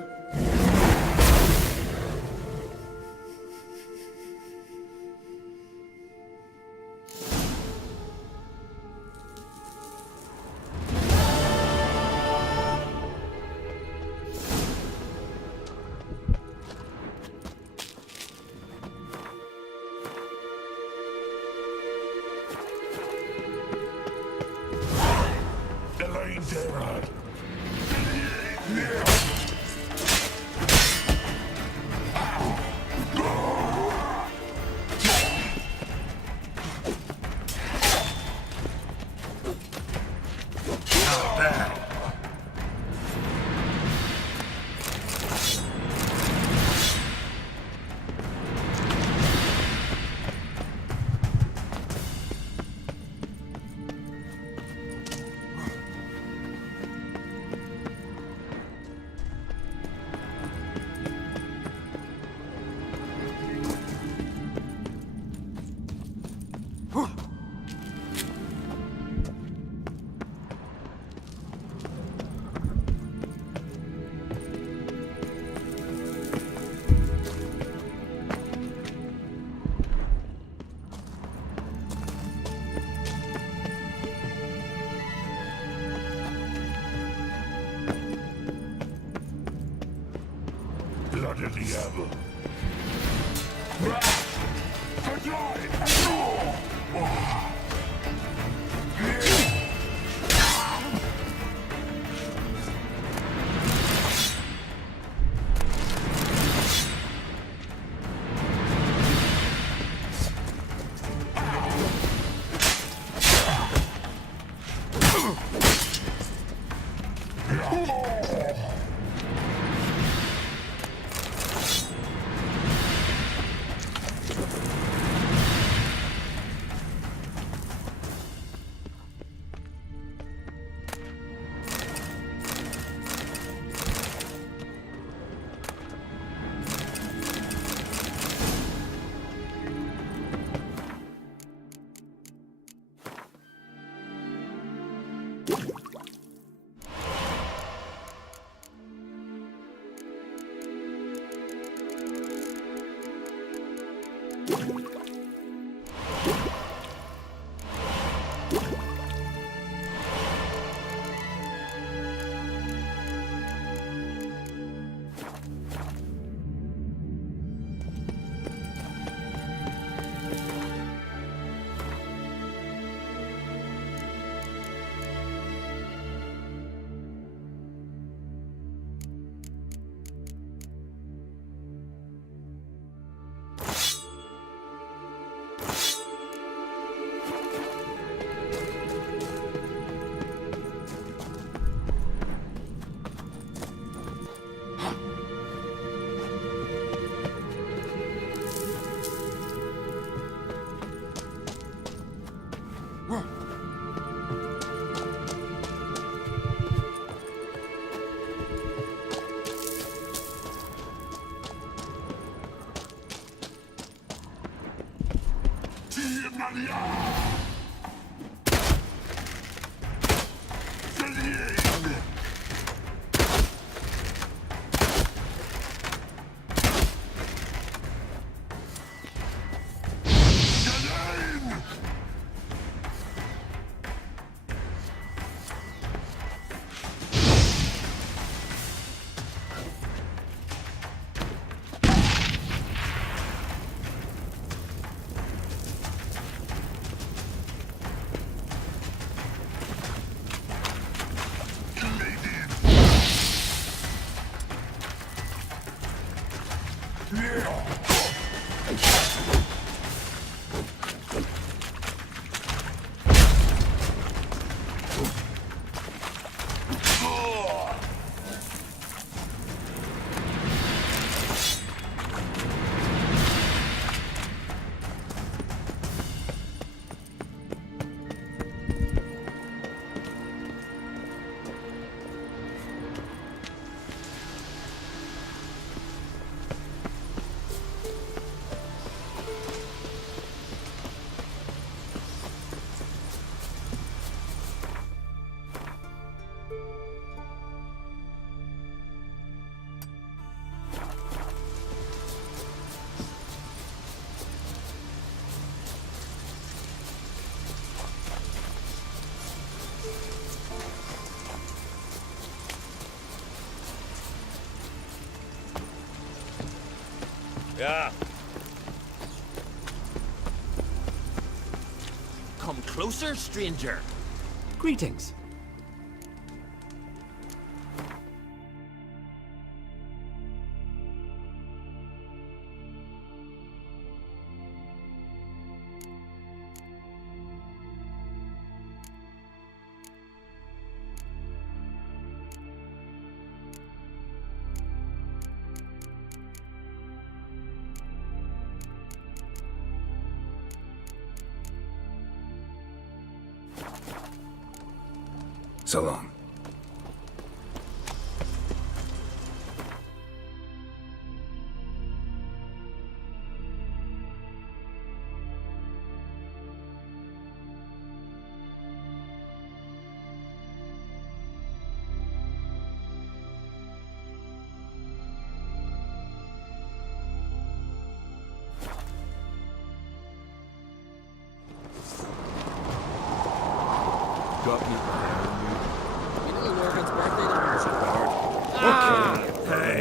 Yeah. Come closer, stranger. Greetings. So long. Got me. You know Lorgan's birthday tomorrow, Shepard. Hey.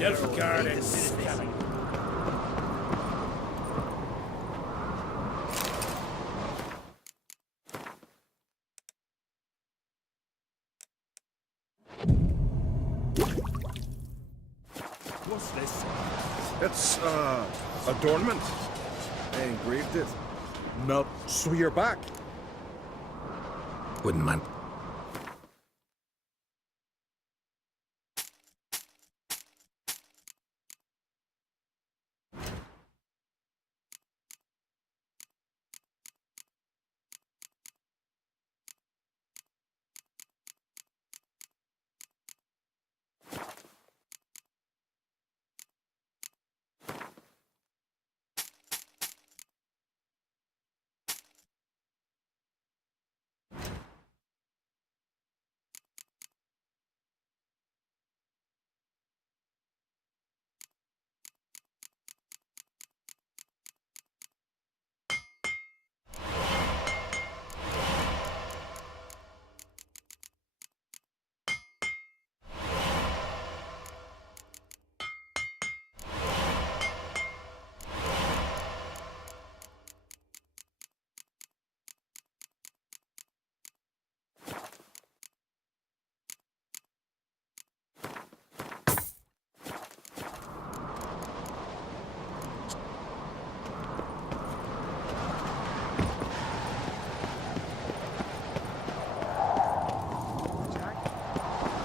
Nilfgaard and Skellige. What's this? It's, adornment. I engraved it. Melt, so you're back. Wouldn't mind.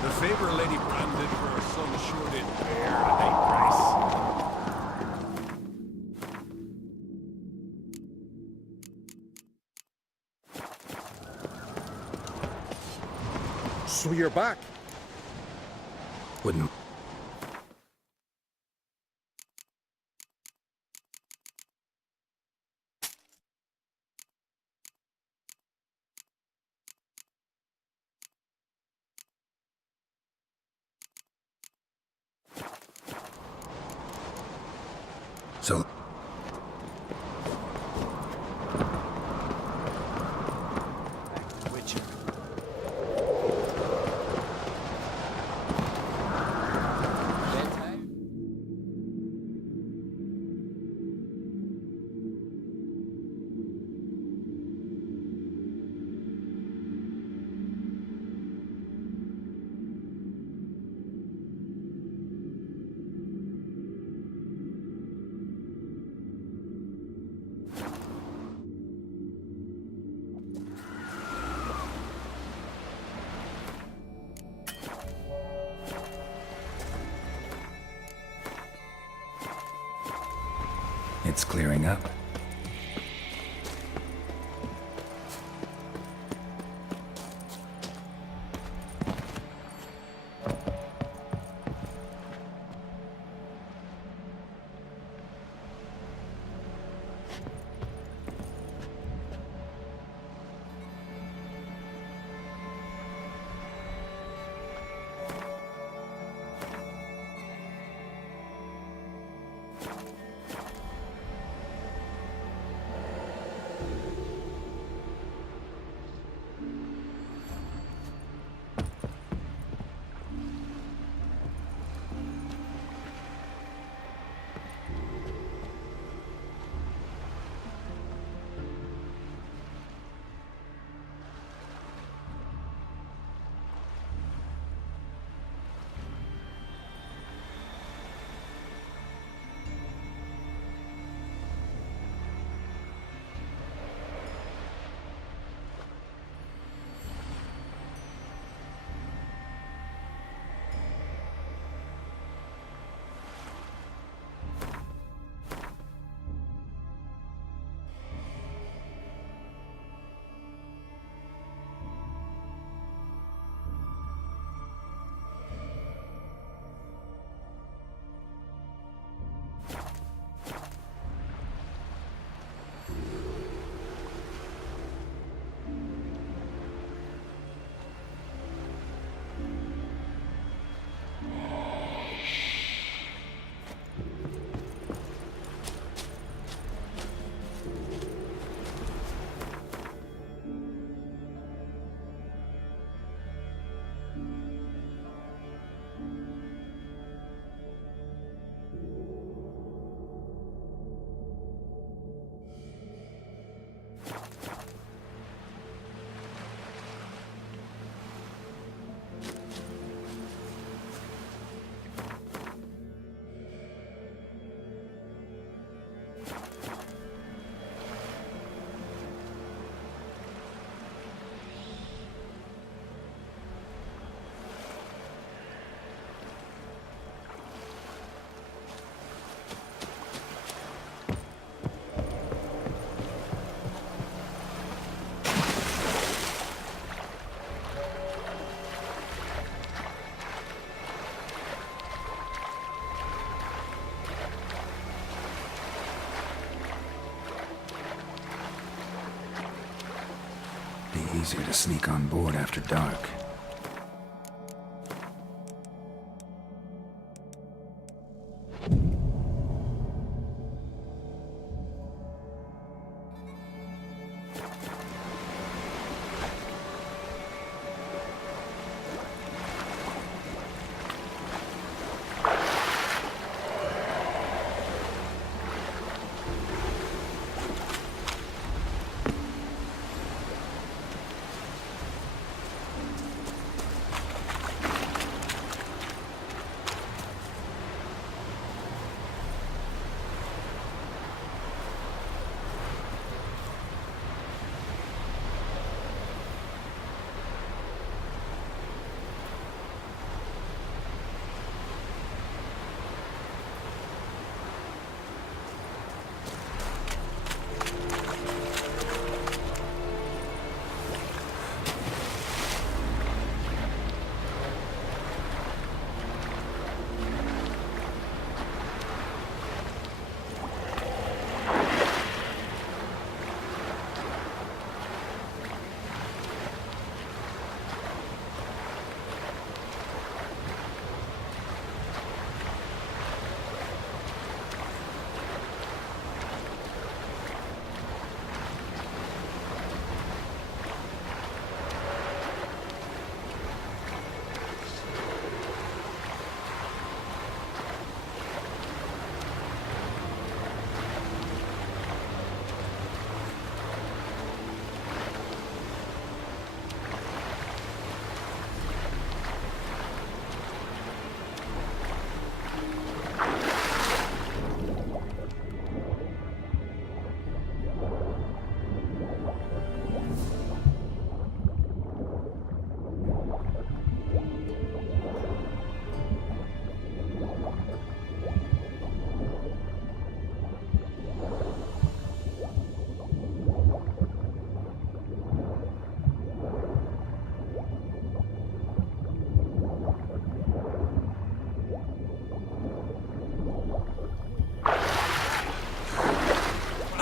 The favor Lady Brand did for her son sure did bear a high price. So you're back. Wouldn't. So. Witcher. It's clearing up. easier to sneak on board after dark.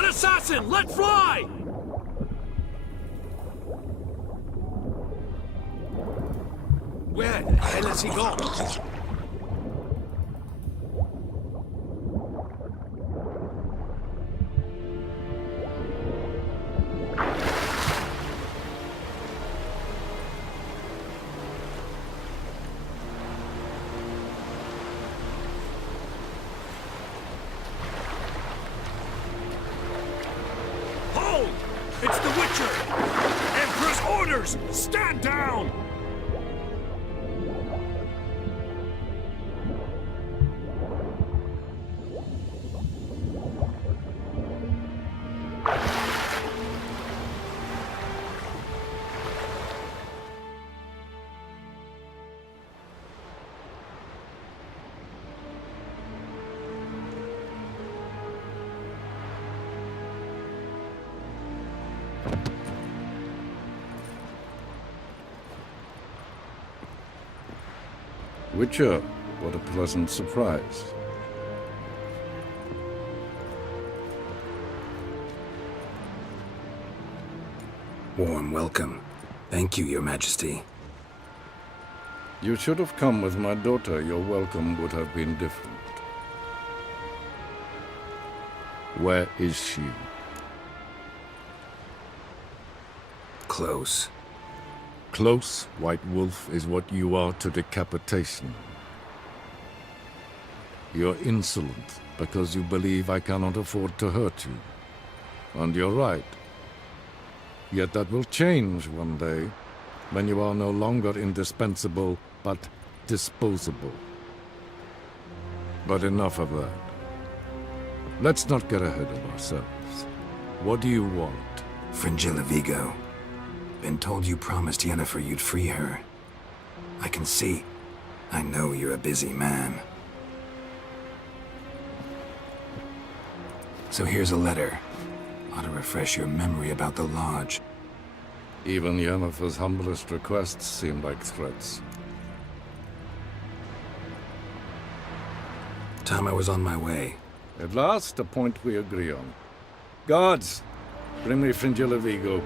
Assassin, let fly! Where the hell has he gone? It's the Witcher! Emperor's orders! Stand down! Witcher, what a pleasant surprise. Warm welcome. Thank you, Your Majesty. You should have come with my daughter. Your welcome would have been different. Where is she? Close. Close, White Wolf, is what you are to decapitation. You're insolent because you believe I cannot afford to hurt you. And you're right. Yet that will change one day, when you are no longer indispensable, but disposable. But enough of that. Let's not get ahead of ourselves. What do you want? Fringilla Vigo. Been told you promised Yennefer you'd free her. I can see. I know you're a busy man. So here's a letter. Ought to refresh your memory about the Lodge. Even Yennefer's humblest requests seem like threats. Time I was on my way. At last, a point we agree on. Guards, bring me Fringilla Vigo.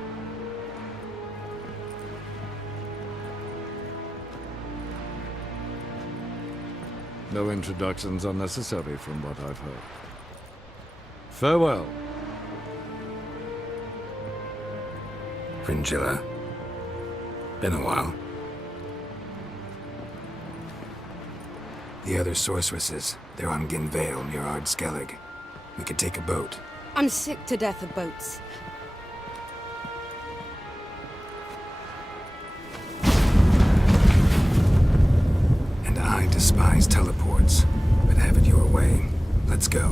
No introductions are necessary from what I've heard. Farewell. Fringilla. Been a while. The other sorceresses, they're on Ginvale near Ard Skellig. We could take a boat. I'm sick to death of boats. And I despise teleports, but have it your way. Let's go.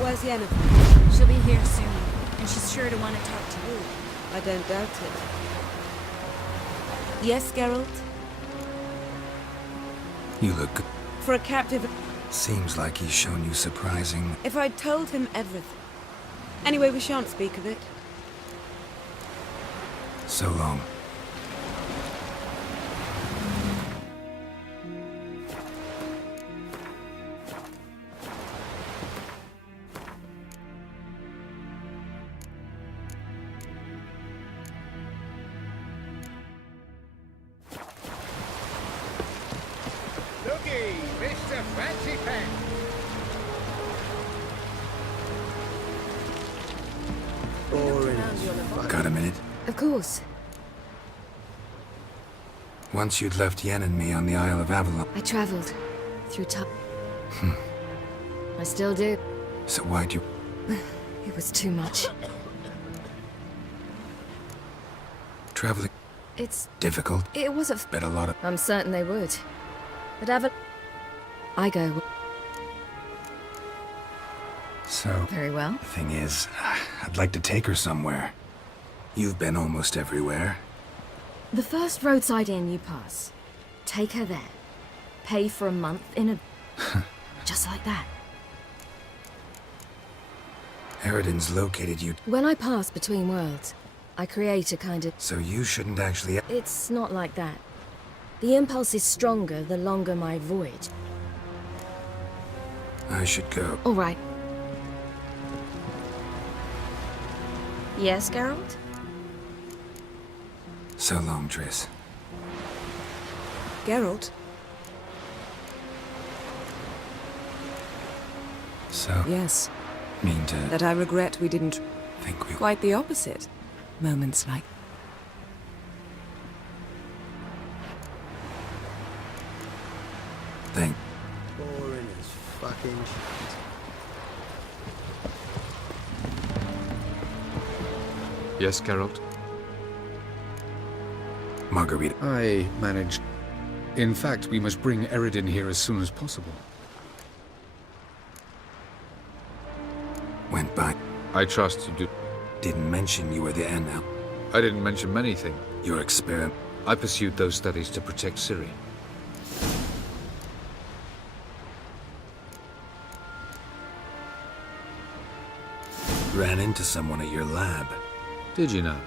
Where's Yennefer? She'll be here soon, and she's sure to want to talk to you. I don't doubt it. Yes, Geralt? You look good. For a captive... Seems like he's shown you surprising. If I'd told him everything. Anyway, we shan't speak of it. So long. Looky, Mr. Fancy Pants. Got a minute? Of course. Once you'd left Yen and me on the Isle of Avalon. I traveled through time. I still do. So why'd you... It was too much. Traveling... It's... difficult? It was a... Bet a lot of... I'm certain they would. But I go... So... Very well. The thing is, I'd like to take her somewhere. You've been almost everywhere. The first roadside inn you pass. Take her there. Pay for a month in a... Just like that. Eridan's located you... When I pass between worlds, I create a kind of... So you shouldn't actually... It's not like that. The impulse is stronger the longer my voyage. I should go. All right. Yes, Geralt? So long, Triss. Geralt? So... Yes. Mean to... That I regret we didn't... Think we... Quite the opposite. Moments like... Thank... Boring as fucking shit. Yes, Geralt? Margarita. I managed. In fact, we must bring Eridan here as soon as possible. Went by. I trust you do. Didn't mention you were the NL. I didn't mention many things. Your experiment. I pursued those studies to protect Ciri. Ran into someone at your lab. Did you know?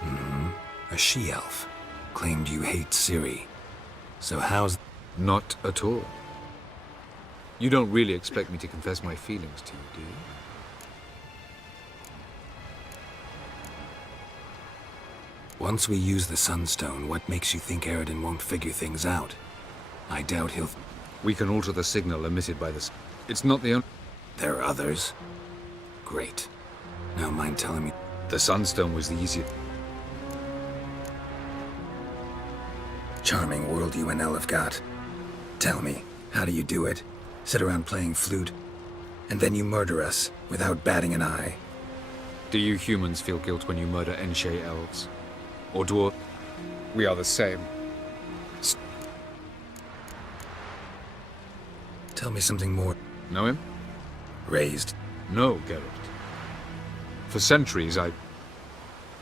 Mm-hmm. A she-elf. Claimed you hate Ciri. So how's... Not at all. You don't really expect me to confess my feelings to you, do you? Once we use the Sunstone, what makes you think Eridan won't figure things out? I doubt he'll... We can alter the signal emitted by this. It's not the only... There are others? Great. Now mind telling me... The Sunstone was the easiest... Charming world you and Elle have got. Tell me, how do you do it? Sit around playing flute, and then you murder us, without batting an eye. Do you humans feel guilt when you murder Enshe elves? Or dwarf? We are the same. Tell me something more. Know him? Raised? No, Geralt. For centuries, I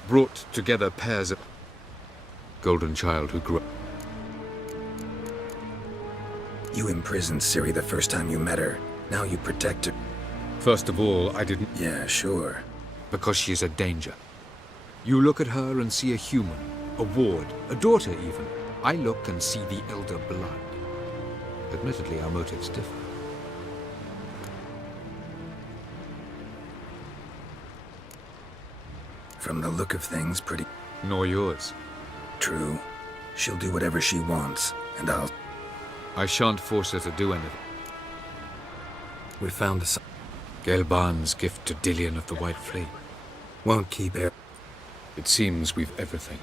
brought together pairs of... Golden child who grew up. You imprisoned Ciri the first time you met her. Now you protect her. First of all, I didn't... Yeah, sure. Because she is a danger. You look at her and see a human, a ward, a daughter even. I look and see the elder blood. Admittedly, our motives differ. From the look of things, pretty... Nor yours. True. She'll do whatever she wants, and I'll... I shan't force her to do anything. We found the... Gelban's gift to Dillion of the White Flame. Won't keep air... It seems we've everything.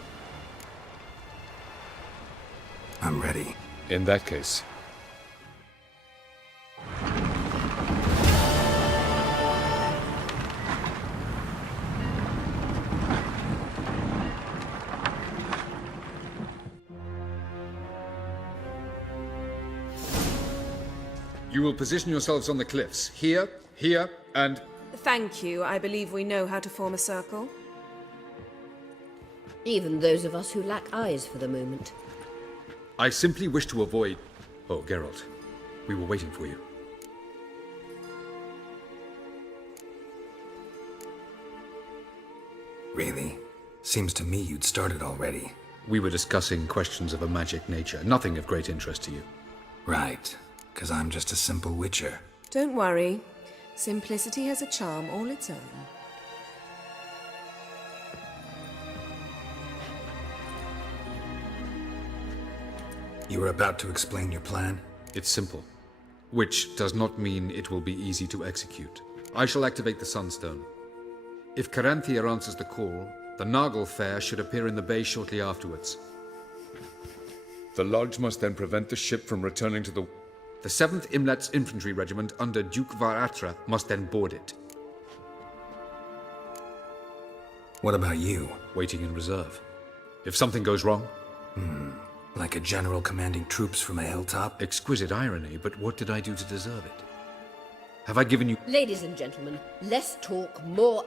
I'm ready. In that case... You will position yourselves on the cliffs. Here, here, and... Thank you. I believe we know how to form a circle. Even those of us who lack eyes for the moment. I simply wish to avoid... Oh, Geralt. We were waiting for you. Really? Seems to me you'd started already. We were discussing questions of a magic nature. Nothing of great interest to you. Right. 'Cause I'm just a simple witcher. Don't worry. Simplicity has a charm all its own. You were about to explain your plan? It's simple. Which does not mean it will be easy to execute. I shall activate the Sunstone. If Caranthia answers the call, the Nagel Fair should appear in the bay shortly afterwards. The Lodge must then prevent the ship from returning to the... The 7th Imlet's Infantry Regiment under Duke Varatra must then board it. What about you? Waiting in reserve. If something goes wrong... Like a general commanding troops from a hilltop? Exquisite irony, but what did I do to deserve it? Have I given you... Ladies and gentlemen, less talk, more...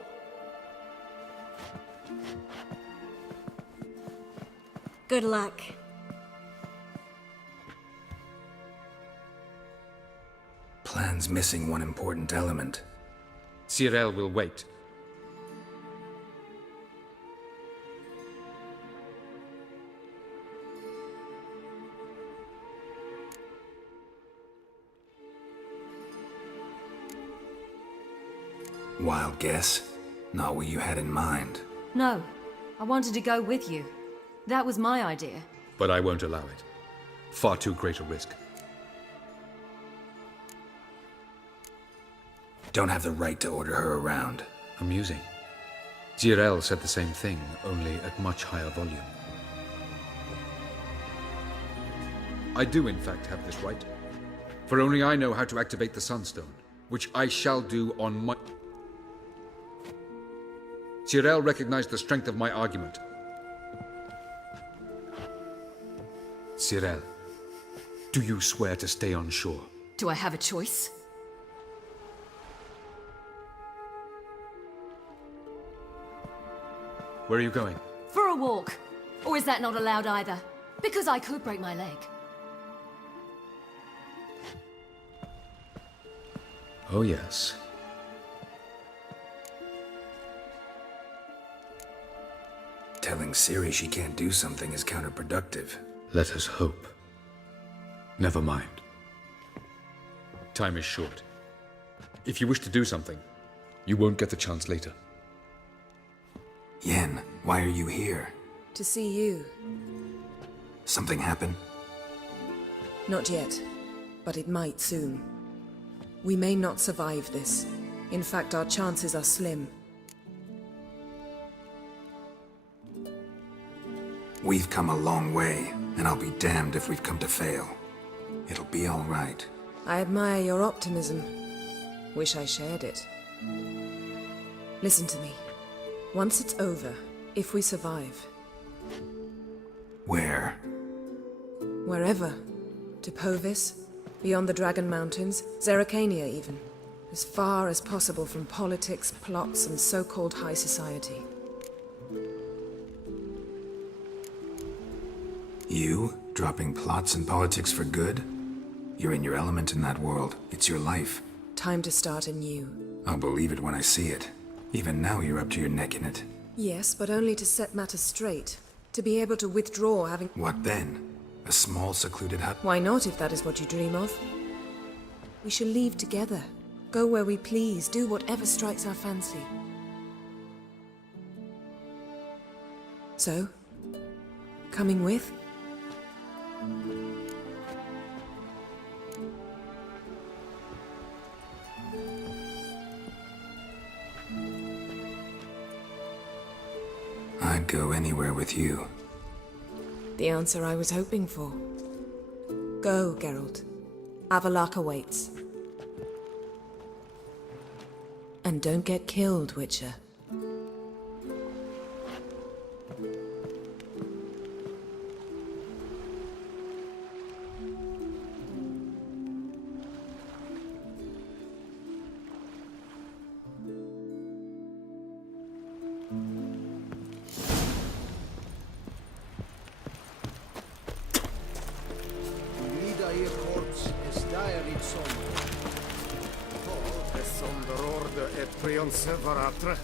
Good luck. Plan's missing one important element. Cyril will wait. Wild guess? Not what you had in mind. No, I wanted to go with you. That was my idea. But I won't allow it. Far too great a risk. Don't have the right to order her around. Amusing. Cyril said the same thing, only at much higher volume. I do, in fact, have this right. For only I know how to activate the Sunstone, which I shall do on my... Cyril recognized the strength of my argument. Cyril, do you swear to stay on shore? Do I have a choice? Where are you going? For a walk. Or is that not allowed either? Because I could break my leg. Oh, yes. Telling Ciri she can't do something is counterproductive. Let us hope. Never mind. Time is short. If you wish to do something, you won't get the chance later. Yen, why are you here? To see you. Something happen? Not yet, but it might soon. We may not survive this. In fact, our chances are slim. We've come a long way, and I'll be damned if we've come to fail. It'll be all right. I admire your optimism. Wish I shared it. Listen to me. Once it's over, if we survive... Where? Wherever. To Povis, beyond the Dragon Mountains, Zerrikania even. As far as possible from politics, plots, and so-called high society. You? Dropping plots and politics for good? You're in your element in that world. It's your life. Time to start anew. I'll believe it when I see it. Even now you're up to your neck in it. Yes, but only to set matters straight. To be able to withdraw, having... What then? A small, secluded hut? Why not, if that is what you dream of? We shall leave together. Go where we please, do whatever strikes our fancy. So, coming with? I'd go anywhere with you. The answer I was hoping for. Go, Geralt. Avalok awaits. And don't get killed, Witcher. Vida ihr corps es daer in somno. Es sonder orde et prion severatre.